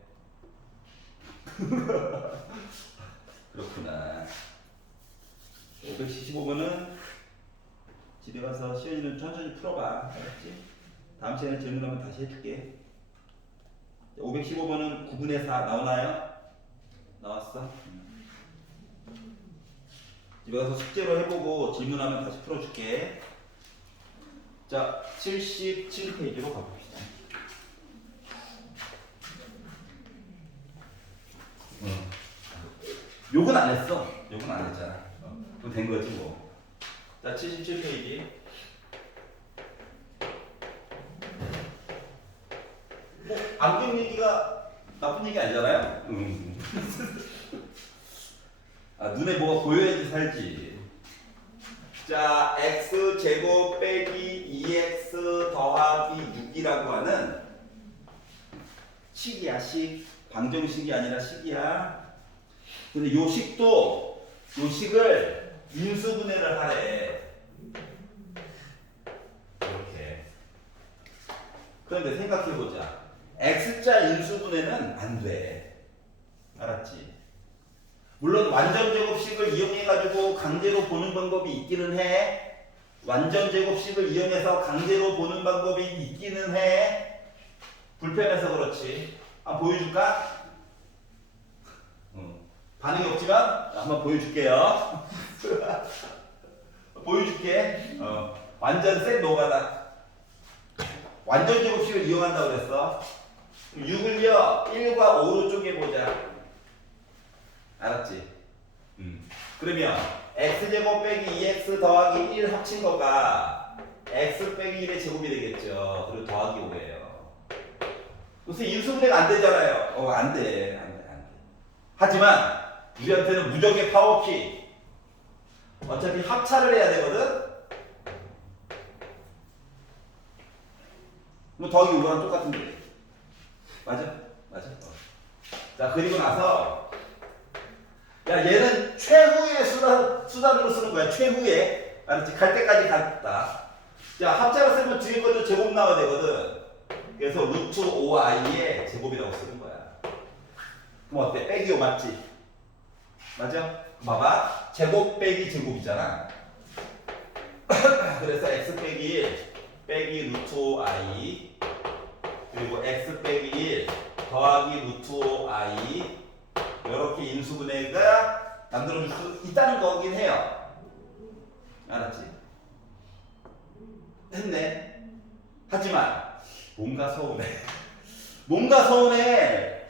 그렇구나. 575번은 집에 가서 시연이는 천천히 풀어봐. 알았지? 다음 시간에 질문하면 다시 해줄게. 515번은 9분의 4 나오나요? 나왔어? 집에 가서 숙제로 해보고 질문하면 다시 풀어줄게. 자, 77페이지로 가봅시다. 욕은 안 했어. 욕은 안 했잖아. 그럼 된 거지 뭐. 자, 77페이지. 뭐 안경 얘기가 나쁜 얘기 아니잖아요? 아, 눈에 뭐가 보여야지 살지. 자, x제곱 빼기 2x 더하기 6이라고 하는 식이야, 식. 방정식이 아니라 식이야. 근데 요 식도, 요 식을 인수분해를 하래. 이렇게. 그런데 생각해보자. x자 인수분해는 안 돼. 알았지? 물론 완전제곱식을 이용해가지고 강제로 보는 방법이 있기는 해. 완전제곱식을 이용해서 강제로 보는 방법이 있기는 해. 불편해서 그렇지. 한번 보여줄까? 반응이 없지만 한번 보여줄게요. 보여줄게. 완전 센 노가다. 완전제곱식을 이용한다고 그랬어. 6을요 1과 5로 쪼개보자. 알았지? 그러면 x제곱 빼기 2x 더하기 1 합친 거가 x 빼기 1의 제곱이 되겠죠. 그리고 더하기 5예요. 요새 인수분해가 안 되잖아요. 안 돼. 하지만 우리한테는 무적의 파워키. 어차피 합차를 해야 되거든? 뭐 더하기 5랑 똑같은데. 맞아? 맞아. 자, 그리고 나서 야, 얘는 최후의 수단으로 쓰는 거야. 최후의. 알았지? 갈 때까지 갔다. 자, 합차로 쓰면 뒤에 것도 제곱 나와야 되거든. 그래서 루트 5i의 제곱이라고 쓰는 거야. 그럼 어때? 빼기 5 맞지? 맞아? 봐봐. 제곱 빼기 제곱이잖아. 그래서 x 빼기 1 빼기 루트 5i 그리고 x 빼기 1 더하기 루트 5i 이렇게 인수분해가 만들어줄 수 있다는 거긴 해요. 알았지? 했네. 하지만 뭔가 서운해. 뭔가 서운해.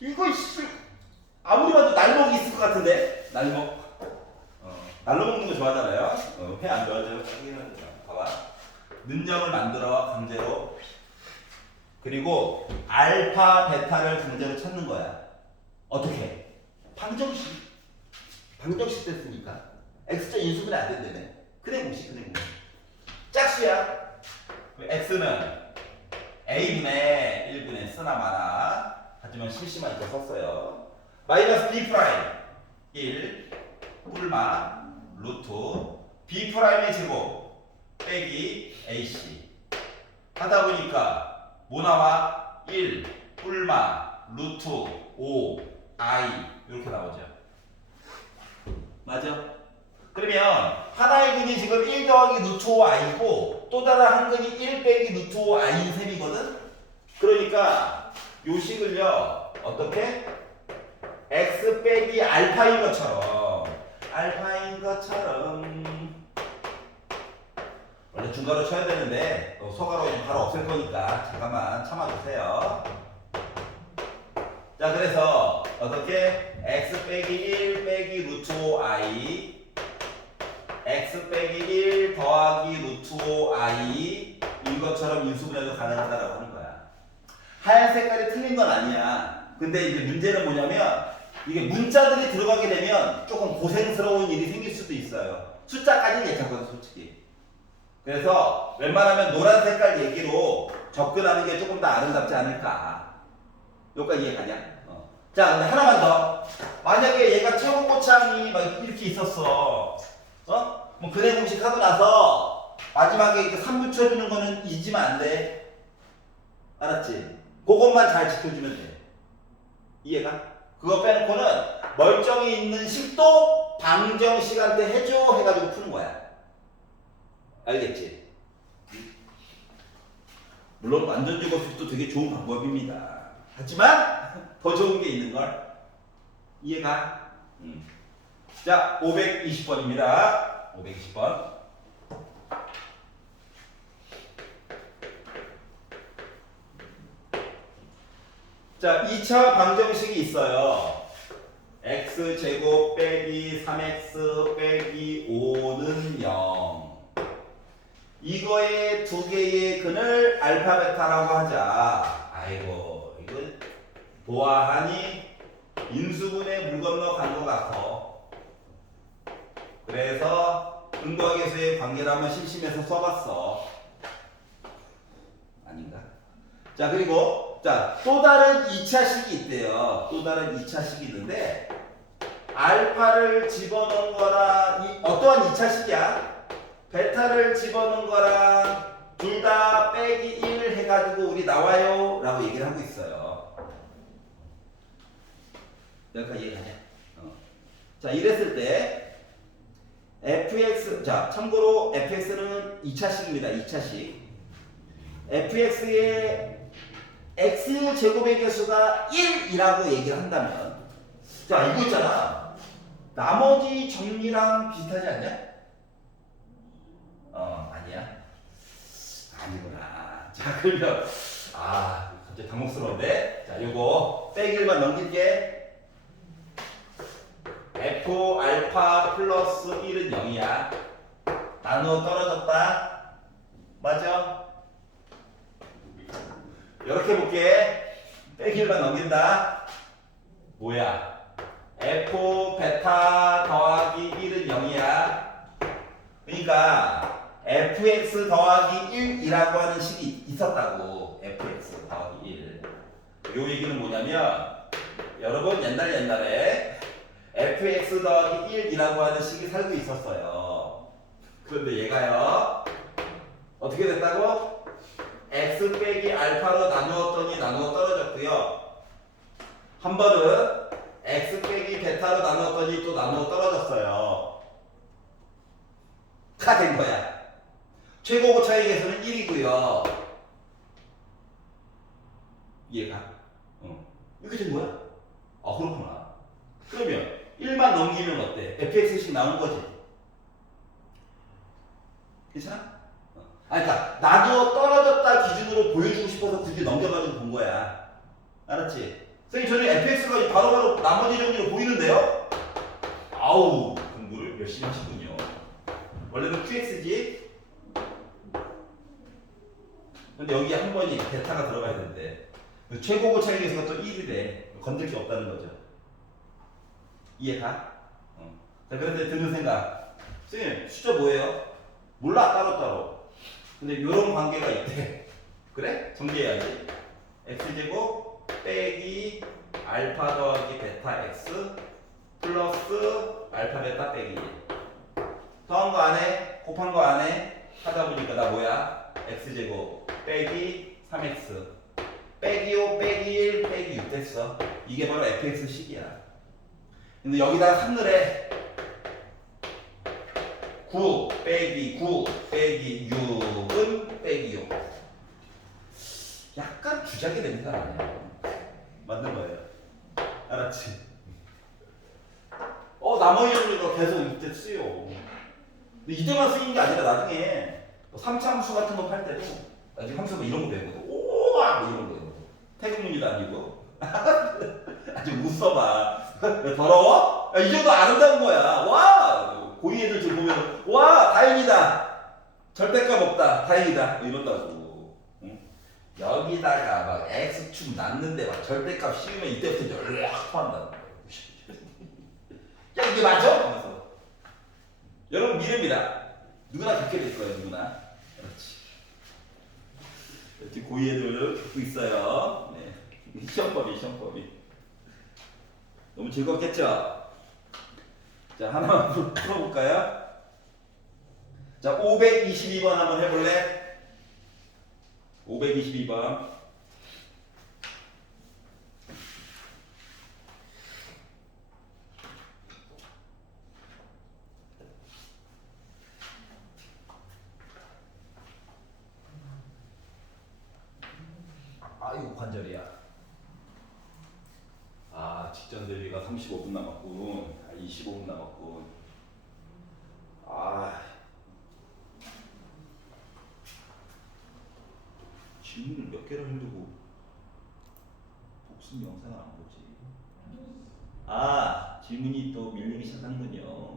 이거 아무리 봐도 날먹이 있을 것 같은데. 날먹. 날로 먹는 거 좋아하잖아요. 회 안 좋아하죠? 봐봐. 능력을 만들어 강제로. 그리고 알파 베타를 강제로 찾는 거야. 어떻게? 방정식. 방정식 됐으니까. x자 인수분해 안 된다며. 그냥 무시. 짝수야. x는 a분의 1분의 쓰나 마나. 하지만 실시만 이렇게 썼어요. 마이너스 b 프라임 1 뿔마 루트 b 프라임의 제곱 빼기 ac 하다 보니까 뭐 나와? 1 뿔마 루트 5 i 이렇게 나오죠. 맞아? 그러면 하나의 근이 지금 1 더하기 루트 5 i고 또 다른 한 근이 1 빼기 루트 5 i인 셈이거든? 그러니까 요 식을요 어떻게? x 빼기 알파인 것처럼 원래 중괄호 쳐야 되는데 소괄호 바로 없앨 거니까 잠깐만 참아주세요. 자, 그래서 어떻게? x 빼기 1 빼기 루트 5i x 빼기 1 더하기 루트 5i 이것처럼 인수분해도 가능하다라고 하는 거야. 하얀 색깔이 틀린 건 아니야. 근데 이제 문제는 뭐냐면 이게 문자들이 들어가게 되면 조금 고생스러운 일이 생길 수도 있어요. 숫자까지는 괜찮거든 솔직히. 그래서 웬만하면 노란 색깔 얘기로 접근하는 게 조금 더 아름답지 않을까. 여기까지 이해가냐? 자, 근데 하나만 더. 만약에 얘가 최고고창이 막 이렇게 있었어. 뭐 근해 공식 하고 나서 마지막에 이렇게 3 붙여주는 거는 잊으면 안 돼. 알았지? 그것만 잘 지켜주면 돼. 이해가? 그거 빼놓고는 멀쩡히 있는 식도 방정 시간대 해줘 해가지고 푸는 거야. 알겠지? 물론 완전 주거식도 되게 좋은 방법입니다. 하지만 더 좋은 게 있는 걸. 이해가? 자, 520번입니다. 520번. 자, 2차 방정식이 있어요. x제곱 빼기 3x 빼기 5는 0. 이거의 두 개의 근을 알파 베타라고 하자. 아이고, 이거 보아하니 인수분해 물 건너 간 것 같아. 그래서 근거계수의 관계를 한번 심심해서 써봤어. 아닌가? 자, 그리고 자, 또 다른 2차식이 있대요. 또 다른 2차식이 있는데 알파를 집어넣은 거랑 어떠한 2차식이야? 베타를 집어넣은 거랑 둘 다 빼기 1 해가지고 우리 나와요 라고 얘기를 하고 있어요. 여기까지 이해가냐? 자, 이랬을 때 fx, 자 참고로 fx는 2차식입니다. 2차식. fx의 x제곱의 개수가 1이라고 얘기를 한다면, 자 이거 있잖아. 나머지 정리랑 비슷하지 않냐? 아니야? 아니구나. 자, 그러면 갑자기 당혹스러운데? 자, 요거 빼기 1만 넘길게. f 알파 플러스 1은 0이야. 나누어 떨어졌다. 맞아? 이렇게 볼게. 빼기 1만 넘긴다. 뭐야? f 베타 더하기 1은 0이야. 그러니까 fx 더하기 1이라고 하는 식이 있었다고. fx 더하기 1. 요 얘기는 뭐냐면, 여러분 옛날에 fx 더하기 1이라고 하는 식이 살고 있었어요. 그런데 얘가요 어떻게 됐다고? x 빼기 알파로 나누었더니 나누어 떨어졌고요. 한 번은 x 빼기 베타로 나누었더니 또 나누어 떨어졌어요. 다 된 거야. 최고 고차의 개수는 1이고요. 이해가? 이렇게 된 거야? 그렇구나. 그러면 1만 넘기면 어때? fx씩 나온 거지. 괜찮아? 그러니까 나누어 떨어졌다 기준으로 보여주고 싶어서 굳이 넘겨가지고 본 거야. 알았지? 선생님, 저는 fx가 바로바로 나머지 정리로 보이는데요? 아우, 공부를 열심히 하시군요. 원래는 qx지? 근데 여기 한 번이 베타가 들어가야 되는데 최고 고차의 개수가 또 1이래. 건들 게 없다는 거죠. 이해가? 자, 그런데 드는 생각. 선생님, 숫자 뭐예요? 몰라, 따로따로. 근데 이런 관계가 있대. 그래? 정리해야지. x제곱 빼기 알파 더하기 베타 x 플러스 알파 베타 빼기 1. 더한 거 안 해? 곱한 거 안 해? 하다 보니까 나 뭐야? x제곱 빼기 3x 빼기 5 빼기 1 빼기 6 됐어. 이게 바로 fx식이야. 근데 여기다가 3을 해. 9 빼기 9 빼기 6은 빼기 6. 약간 주작이 냄새가 나네. 맞는 거예요. 알았지? 나머지 정리가 계속 이때 쓰여. 근데 이때만 쓰이는 게 아니라 나중에 3차 함수 같은 거 팔 때도 나중에 함수 뭐 이런 거 배우거든. 오와 뭐 이런 거. 태국문이도 아니고. 아주 웃어봐. 더러워? 야, 이 정도 아름다운 거야. 와! 고이 애들 좀 보면 와 다행이다. 절대값 없다. 다행이다. 뭐 이런다고. 응? 여기다가 막 x축 났는데 막 절대값 씌우면 이때부터 연락 토한다. 야 이게 맞아? 하면서. 여러분 미래입니다. 누구나 겪게 될 거예요. 누구나. 그렇지. 이렇게 고이 애들을 겪고 있어요. 네. 시험법이. 너무 즐겁겠죠? 자, 하나만 풀어볼까요? 자, 522번 한번 해볼래? 522번. 아이고, 관절이야. 아, 직전 대비가 35분 남았군. 아, 25분 남았군. 아, 질문을 몇 개를 하려고 복습 영상을 안 보지? 아, 질문이 또 밀리기 시작하는군요.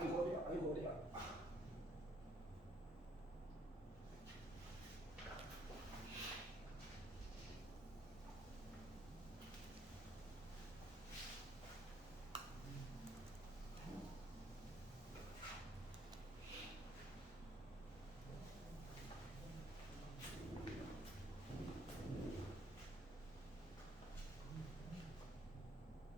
아이고, 어디야, 아이고, 어디야.